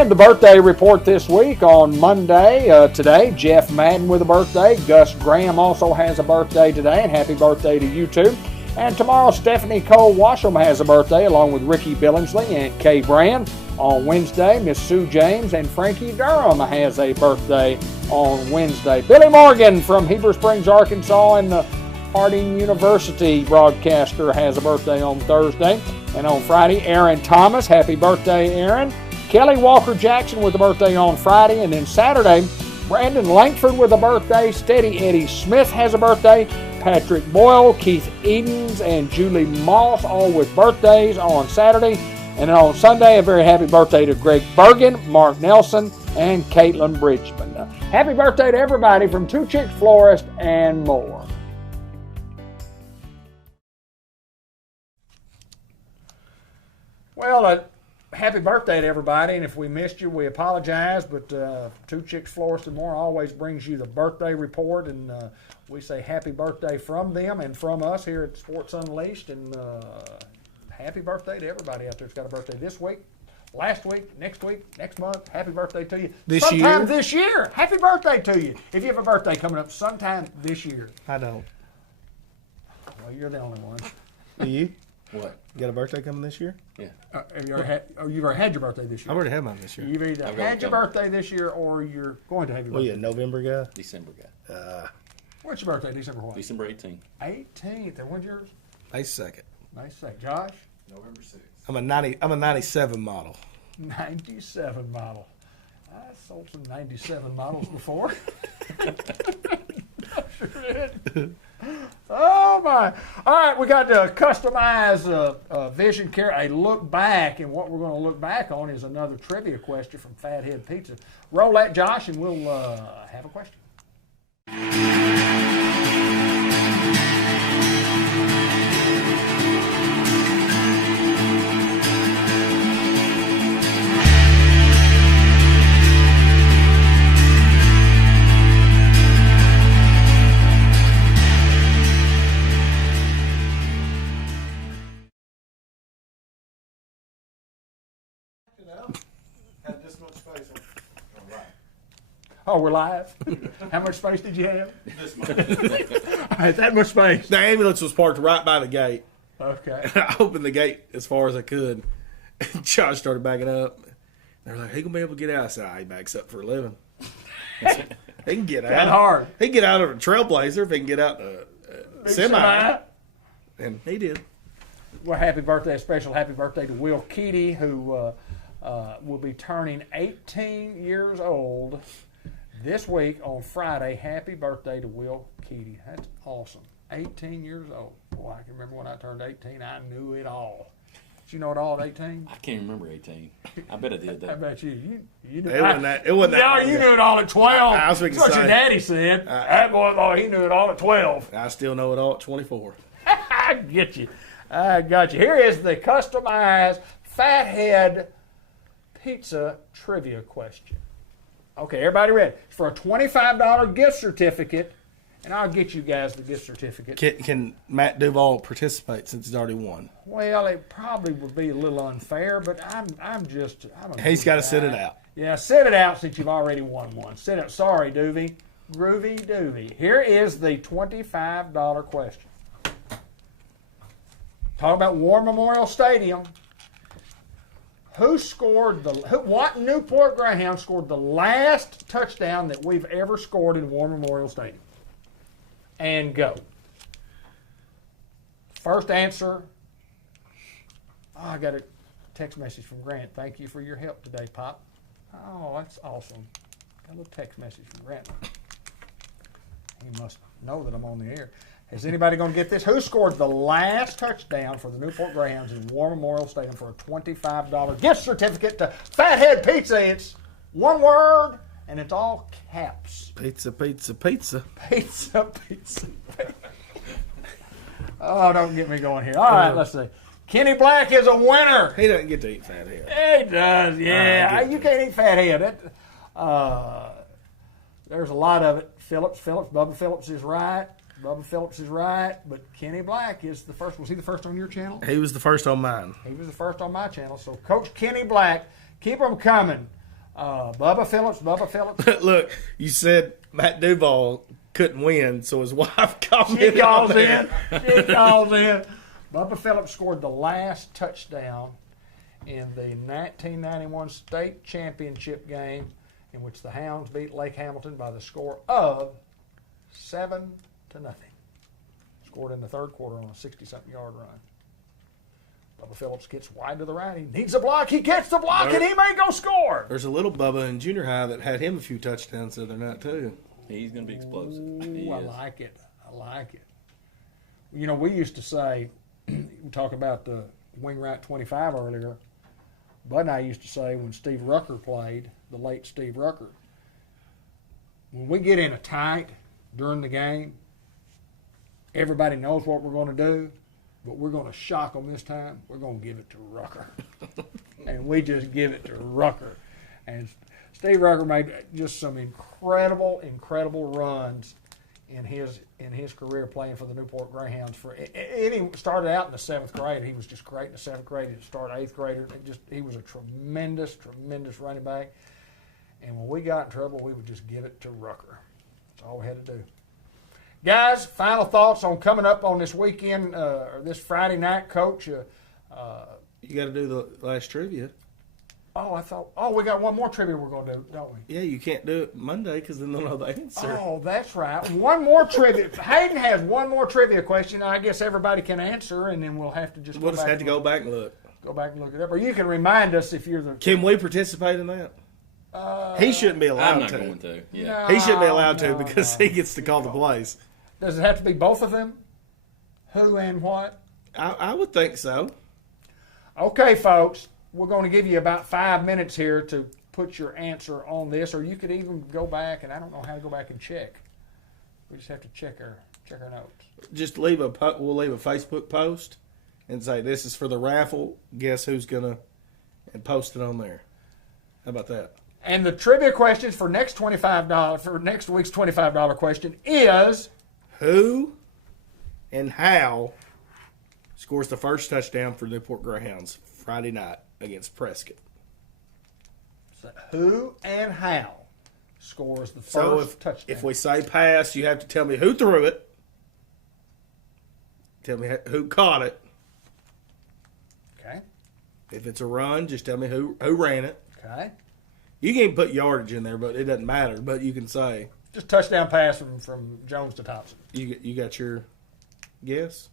And the birthday report this week on Monday, today, Jeff Madden with a birthday. Gus Graham also has a birthday today, and happy birthday to you too. And tomorrow, Stephanie Cole Washam has a birthday, along with Ricky Billingsley and Kay Brand. On Wednesday, Miss Sue James and Frankie Durham has a birthday on Wednesday. Billy Morgan from Heber Springs, Arkansas, and the Harding University broadcaster has a birthday on Thursday. And on Friday, Aaron Thomas. Happy birthday, Aaron. Kelly Walker Jackson with a birthday on Friday. And then Saturday, Brandon Langford with a birthday. Steady Eddie Smith has a birthday. Patrick Boyle, Keith Edens, and Julie Moss, all with birthdays on Saturday. And then on Sunday, a very happy birthday to Greg Bergen, Mark Nelson, and Caitlin Bridgman. Happy birthday to everybody from Two Chicks Florist and more. Well, happy birthday to everybody, and if we missed you, we apologize, but Two Chicks Florist and More always brings you the birthday report, and we say happy birthday from them and from us here at Sports Unleashed, and happy birthday to everybody out there that's got a birthday this week, last week, next month. Happy birthday to you. Sometime this year. Happy birthday to you. If you have a birthday coming up sometime this year. I don't. Well, you're the only one. Do you? What? You got a birthday coming this year? Yeah. Have you you've already had your birthday this year? I've already had mine this year. You've either had your birthday this year or you're going to have your Well, birthday. yeah, November guy. December guy. What's your birthday? December what? December 18th. 18th. And when's yours? May 2nd. Nice say. Josh? November 6th. I'm a 97 model. 97 model. I sold some 97 models before. Sure did. Oh my! All right, we got to customize Vision Care, a look back, and what we're going to look back on is another trivia question from Fathead Pizza. Roll that, Josh, and we'll have a question. Had this much space. All right. Oh, we're live? How much space did you have? This much. All right, that much space. The ambulance was parked right by the gate. Okay. I opened the gate as far as I could. Josh started backing up. They're like, "He gonna be able to get out?" I said, "He backs up for a living. He can get out. That hard. He can get out of a Trailblazer if he can get out a semi." And he did. Well, happy birthday, a special happy birthday to Will Keaty, who will be turning 18 years old this week on Friday. Happy birthday to Will Keaty. That's awesome. 18 years old. Boy, I can remember when I turned 18, I knew it all. Did you know it all at 18? I can't remember 18. I bet I did How that. about you? You knew It wasn't that. It wasn't that. No, long you ago. knew it all at 12. I was That's thinking what your say. daddy said. That boy thought he knew it all at 12. I still know it all at 24. I get you. I got you. Here is the customized Fathead Pizza trivia question. Okay, everybody ready? It's for a $25 gift certificate, and I'll get you guys the gift certificate. Can Matt Duval participate since he's already won? Well, it probably would be a little unfair, but I'm a He's good got to sit guy. it out. Yeah, sit it out since you've already won one. Sit it. Sorry, Doovie. Groovy Doovie. Here is the $25 question. Talk about War Memorial Stadium. What Newport Greyhound scored the last touchdown that we've ever scored in War Memorial Stadium? And go. First answer. Oh, I got a text message from Grant. Thank you for your help today, Pop. Oh, that's awesome. Got a little text message from Grant. He must know that I'm on the air. Is anybody going to get this? Who scored the last touchdown for the Newport Greyhounds in War Memorial Stadium for a $25 gift certificate to Fathead Pizza? It's one word, and it's all caps. Pizza, pizza, pizza. Pizza, pizza. Oh, don't get me going here. All right, let's see. Kenny Black is a winner. He doesn't get to eat fat hair. He does, yeah. You can't eat Fathead. There's a lot of it. Bubba Phillips is right. But Kenny Black is the first. Was he the first on your channel? He was the first on mine. He was the first on my channel. So Coach Kenny Black, keep them coming. Bubba Phillips. Look, you said Matt Duval couldn't win, so his wife called She him. calls in. She calls in. Bubba Phillips scored the last touchdown in the 1991 state championship game in which the Hounds beat Lake Hamilton by the score of 7-0. Scored in the third quarter on a 60-something yard run. Bubba Phillips gets wide to the right. He needs a block. He gets the block, and he may go score. There's a little Bubba in junior high that had him a few touchdowns the other night, too. He's going to be explosive. He Ooh, I is. like it. I like it. You know, we used to say, we talk about the wing right 25 earlier. Bud and I used to say when Steve Rucker played, the late Steve Rucker, when we get in a tight during the game, everybody knows what we're going to do, but we're going to shock them this time. We're going to give it to Rucker. And we just give it to Rucker. And Steve Rucker made just some incredible runs in his career playing for the Newport Greyhounds. And he started out in the 7th grade. He was just great in the 7th grade. He started 8th grader. He was a tremendous running back. And when we got in trouble, we would just give it to Rucker. That's all we had to do. Guys, final thoughts on coming up on this weekend or this Friday night, Coach. You got to do the last trivia. We got one more trivia we're going to do, don't we? Yeah, you can't do it Monday because then they'll know the answer. Oh, that's right. One more trivia. Hayden has one more trivia question. I guess everybody can answer, and then we'll have to just We'll just have to go back and look. Go back and look it up. Or you can remind us if you're the... Can we participate in that? He shouldn't be allowed I'm not to. going to. Yeah. No, He shouldn't be allowed to no, because no. he gets to call the plays. Does it have to be both of them? Who and what? I would think so. Okay, folks. We're going to give you about 5 minutes here to put your answer on this, or you could even go back, and I don't know how to go back and check. We just have to check our notes. Just we'll leave a Facebook post and say this is for the raffle. Guess who's gonna, and post it on there. How about that? And the trivia questions for next $25 for next week's $25 question is Who and how scores the first touchdown for Newport Greyhounds Friday night against Prescott? who and how scores the first So touchdown. if we say pass, you have to tell me who threw it. Tell me who caught it. Okay. If it's a run, just tell me who ran it. Okay. You can even put yardage in there, but it doesn't matter. But you can say Just touchdown pass from Jones to Thompson. you got your guess.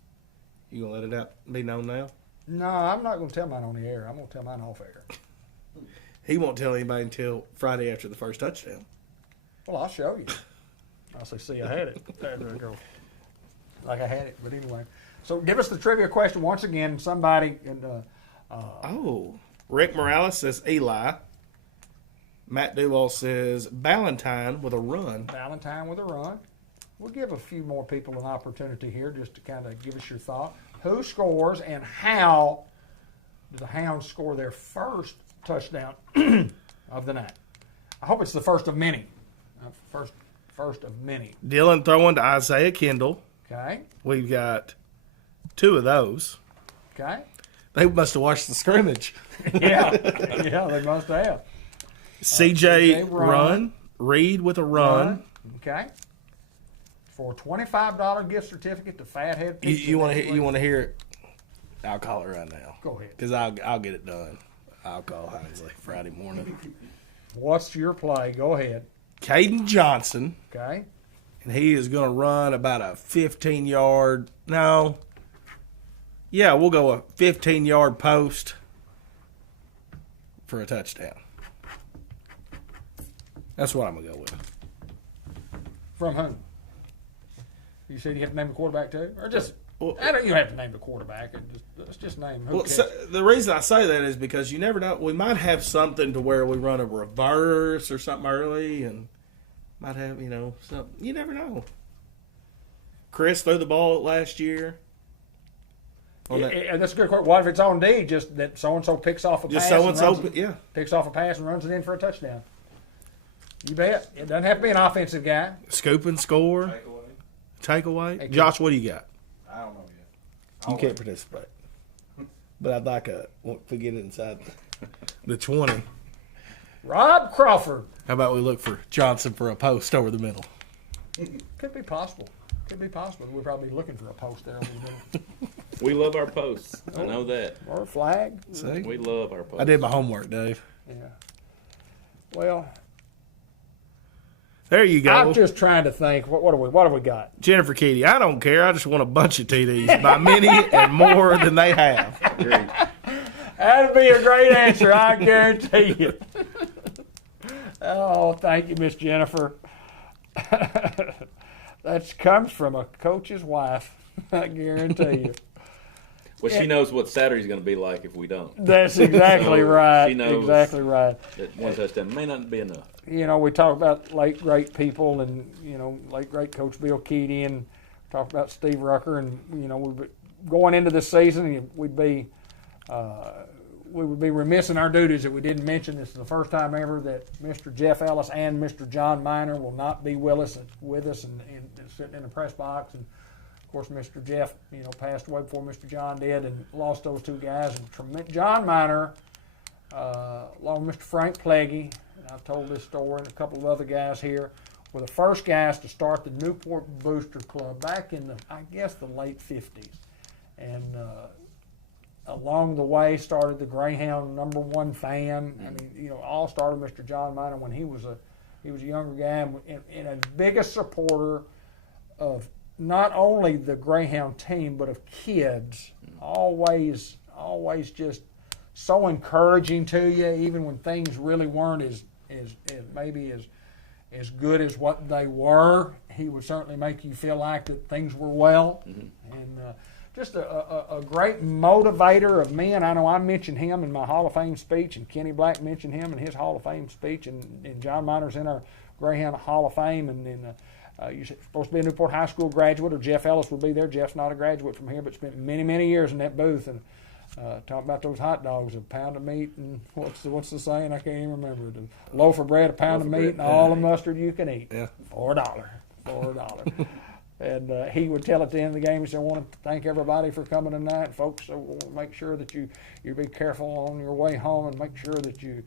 You gonna let it out be known now? No, I'm not going to tell mine on the air. I'm going to tell mine off air. He won't tell anybody until Friday after the first touchdown. Well, I'll show you. I'll say, see, I had it. There we go. Like I had it. But anyway. So give us the trivia question once again. Somebody, and Rick Morales says Eli. Matt Duval says Ballantyne with a run. Valentine with a run. We'll give a few more people an opportunity here just to kind of give us your thought. Who scores and how do the Hounds score their first touchdown of the night? I hope it's the first of many. First of many. Dylan throwing to Isaiah Kendall. Okay. We've got two of those. Okay. They must have watched the scrimmage. Yeah. Yeah, they must have. CJ run. run. Reed with a run. Okay. For a $25 gift certificate to Fathead Pizza. You want to hear it? I'll call it right now. Go ahead. Because I'll get it done. I'll call Hinsley Friday morning. What's your play? Go ahead. Caden Johnson, Okay. and he is going to run about a 15-yard. No. Yeah, we'll go a 15-yard post for a touchdown. That's what I'm going to go with. From whom? You said you have to name the quarterback too, or just? Well, I don't. You have to name the quarterback. And let's just name who. Well, so, the reason I say that is because you never know. We might have something to where we run a reverse or something early, and might have something. You never know. Chris threw the ball last year. That's a good question. What if it's on D? Just that so and so picks off a Just pass. so and so, yeah. Picks off a pass and runs it in for a touchdown. You bet. It doesn't have to be an offensive guy. Scoop and score. Takeaway. Hey, Josh, what do you got? I don't know yet. You can't participate. But I'd like if we get it inside the 20. Rob Crawford. How about we look for Johnson for a post over the middle? Could be possible. Could be possible. We're probably looking for a post there over the middle. We love our posts. I know that. Or a flag. See? We love our posts. I did my homework, Dave. Yeah. Well, There you go. I'm just trying to think. What have we got? Jennifer Keedy, I don't care. I just want a bunch of TDs by many and more than they have. Agreed. That'd be a great answer, I guarantee you. Oh, thank you, Miss Jennifer. That comes from a coach's wife, I guarantee you. Well, she knows what Saturday's going to be like if we don't. That's exactly So right. she knows. Exactly right. That one touchdown may not be enough. You know, we talk about late great people, and late great Coach Bill Keedy, and talk about Steve Rucker, and we'd be going into this season, we would be remiss in our duties if we didn't mention this is the first time ever that Mr. Jeff Ellis and Mr. John Miner will not be with us and sitting in the press box. And of course, Mr. Jeff, passed away before Mr. John did, and lost those two guys. And John Miner, along with Mr. Frank Pleggy, and I've told this story, and a couple of other guys here, were the first guys to start the Newport Booster Club back in the late 50s. And along the way started the Greyhound #1 fan. I mean, all started Mr. John Miner when he was a younger guy, and a biggest supporter of not only the Greyhound team but of kids. Always just so encouraging to you, even when things really weren't as good as what they were. He would certainly make you feel like that things were well, and just a great motivator of men. I know I mentioned him in my Hall of Fame speech, and Kenny Black mentioned him in his Hall of Fame speech, and John Miner's in our Greyhound Hall of Fame, and you're supposed to be a Newport High School graduate, or Jeff Ellis will be there. Jeff's not a graduate from here, but spent many, many years in that booth, and talking about those hot dogs, a pound of meat, and what's the saying? I can't even remember it. A loaf of bread, a pound of meat, and all the mustard you can eat. Yeah. $4. And he would tell at the end of the game, he said, I want to thank everybody for coming tonight. Folks, I want to make sure that you be careful on your way home, and make sure that you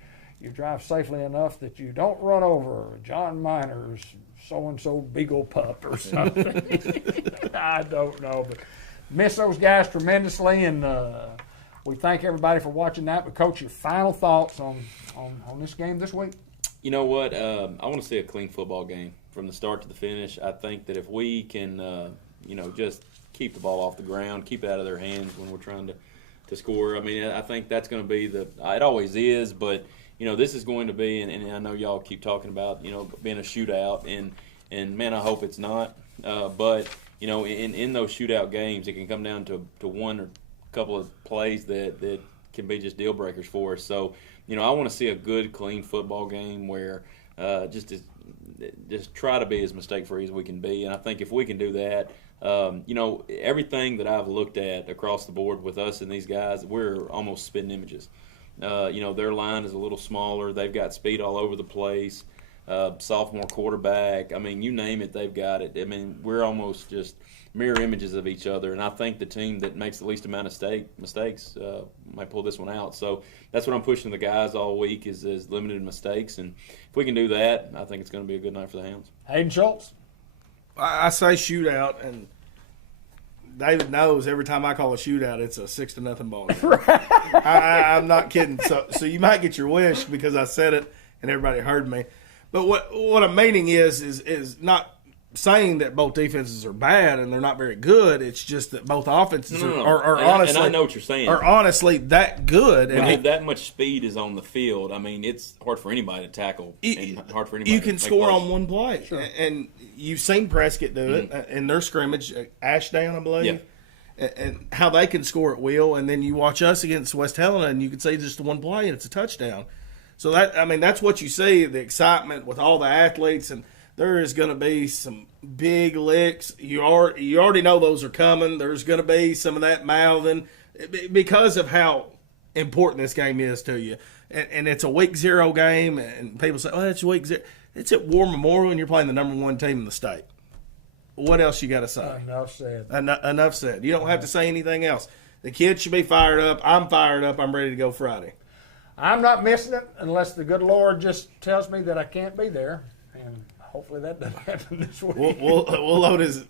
drive safely enough that you don't run over John Miner's so-and-so Beagle pup or something. I don't know, but miss those guys tremendously, and we thank everybody for watching that. But, Coach, your final thoughts on this game this week? You know what? I want to see a clean football game from the start to the finish. I think that if we can, just keep the ball off the ground, keep it out of their hands when we're trying to score. I mean, I think that's going to be it always is, but, this is going to be, and I know y'all keep talking about, being a shootout, and man, I hope it's not. But, in those shootout games, it can come down to one or a couple of plays that can be just deal breakers for us. So, I want to see a good, clean football game where just try to be as mistake-free as we can be. And I think if we can do that, everything that I've looked at across the board with us and these guys, we're almost spitting images. Their line is a little smaller. They've got speed all over the place. Sophomore quarterback. I mean, you name it, they've got it. I mean, we're almost just mirror images of each other. And I think the team that makes the least amount of mistakes might pull this one out. So that's what I'm pushing the guys all week is limited mistakes. And if we can do that, I think it's going to be a good night for the Hounds. Hayden Schultz? I say shootout, and David knows every time I call a shootout, it's a 6-0 ball game. I'm not kidding. So you might get your wish because I said it and everybody heard me. But what I'm meaning is not saying that both defenses are bad and they're not very good. It's just that both offenses are honestly, and I know what you're saying, are honestly that good. When And that much speed is on the field, I mean, it's hard for anybody to tackle and hard for anybody you to can make score plays. on one play. Sure. And you've seen Prescott do it in their scrimmage, Ashdown, I believe, and how they can score at will. And then you watch us against West Helena, and you can see just one play, and it's a touchdown. So that's what you see, the excitement with all the athletes, and there is going to be some big licks. You already know those are coming. There's going to be some of that mouthing because of how important this game is to you. And it's a week 0 game, and people say, "Oh, it's week 0." It's at War Memorial, and you're playing the #1 team in the state. What else you got to say? Enough said. Enough said. You don't have to say anything else. The kids should be fired up. I'm fired up. I'm ready to go Friday. I'm not missing it unless the good Lord just tells me that I can't be there, and hopefully that doesn't happen this week. We'll load his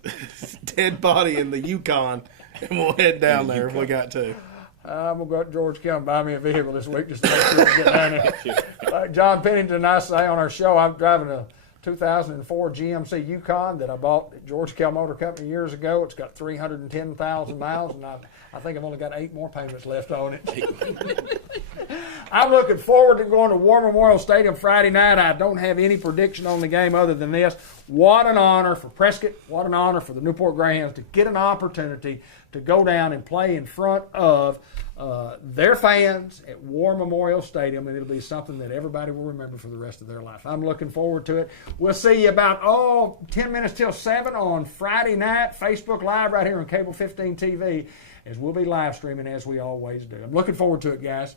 dead body in the Yukon, and we'll head down there if we got to. I'm going to go to George County and buy me a vehicle this week just to make sure we get down there. Like John Pennington and I say on our show, I'm driving a 2004 GMC Yukon that I bought at George Kell Motor Company years ago. It's got 310,000 miles, and I think I've only got 8 more payments left on it. I'm looking forward to going to War Memorial Stadium Friday night. I don't have any prediction on the game other than this. What an honor for Prescott. What an honor for the Newport Greyhounds to get an opportunity to go down and play in front of their fans at War Memorial Stadium, and it'll be something that everybody will remember for the rest of their life. I'm looking forward to it. We'll see you about 10 minutes till 7 on Friday night, Facebook Live right here on Cable 15 TV, as we'll be live streaming as we always do. I'm looking forward to it, guys.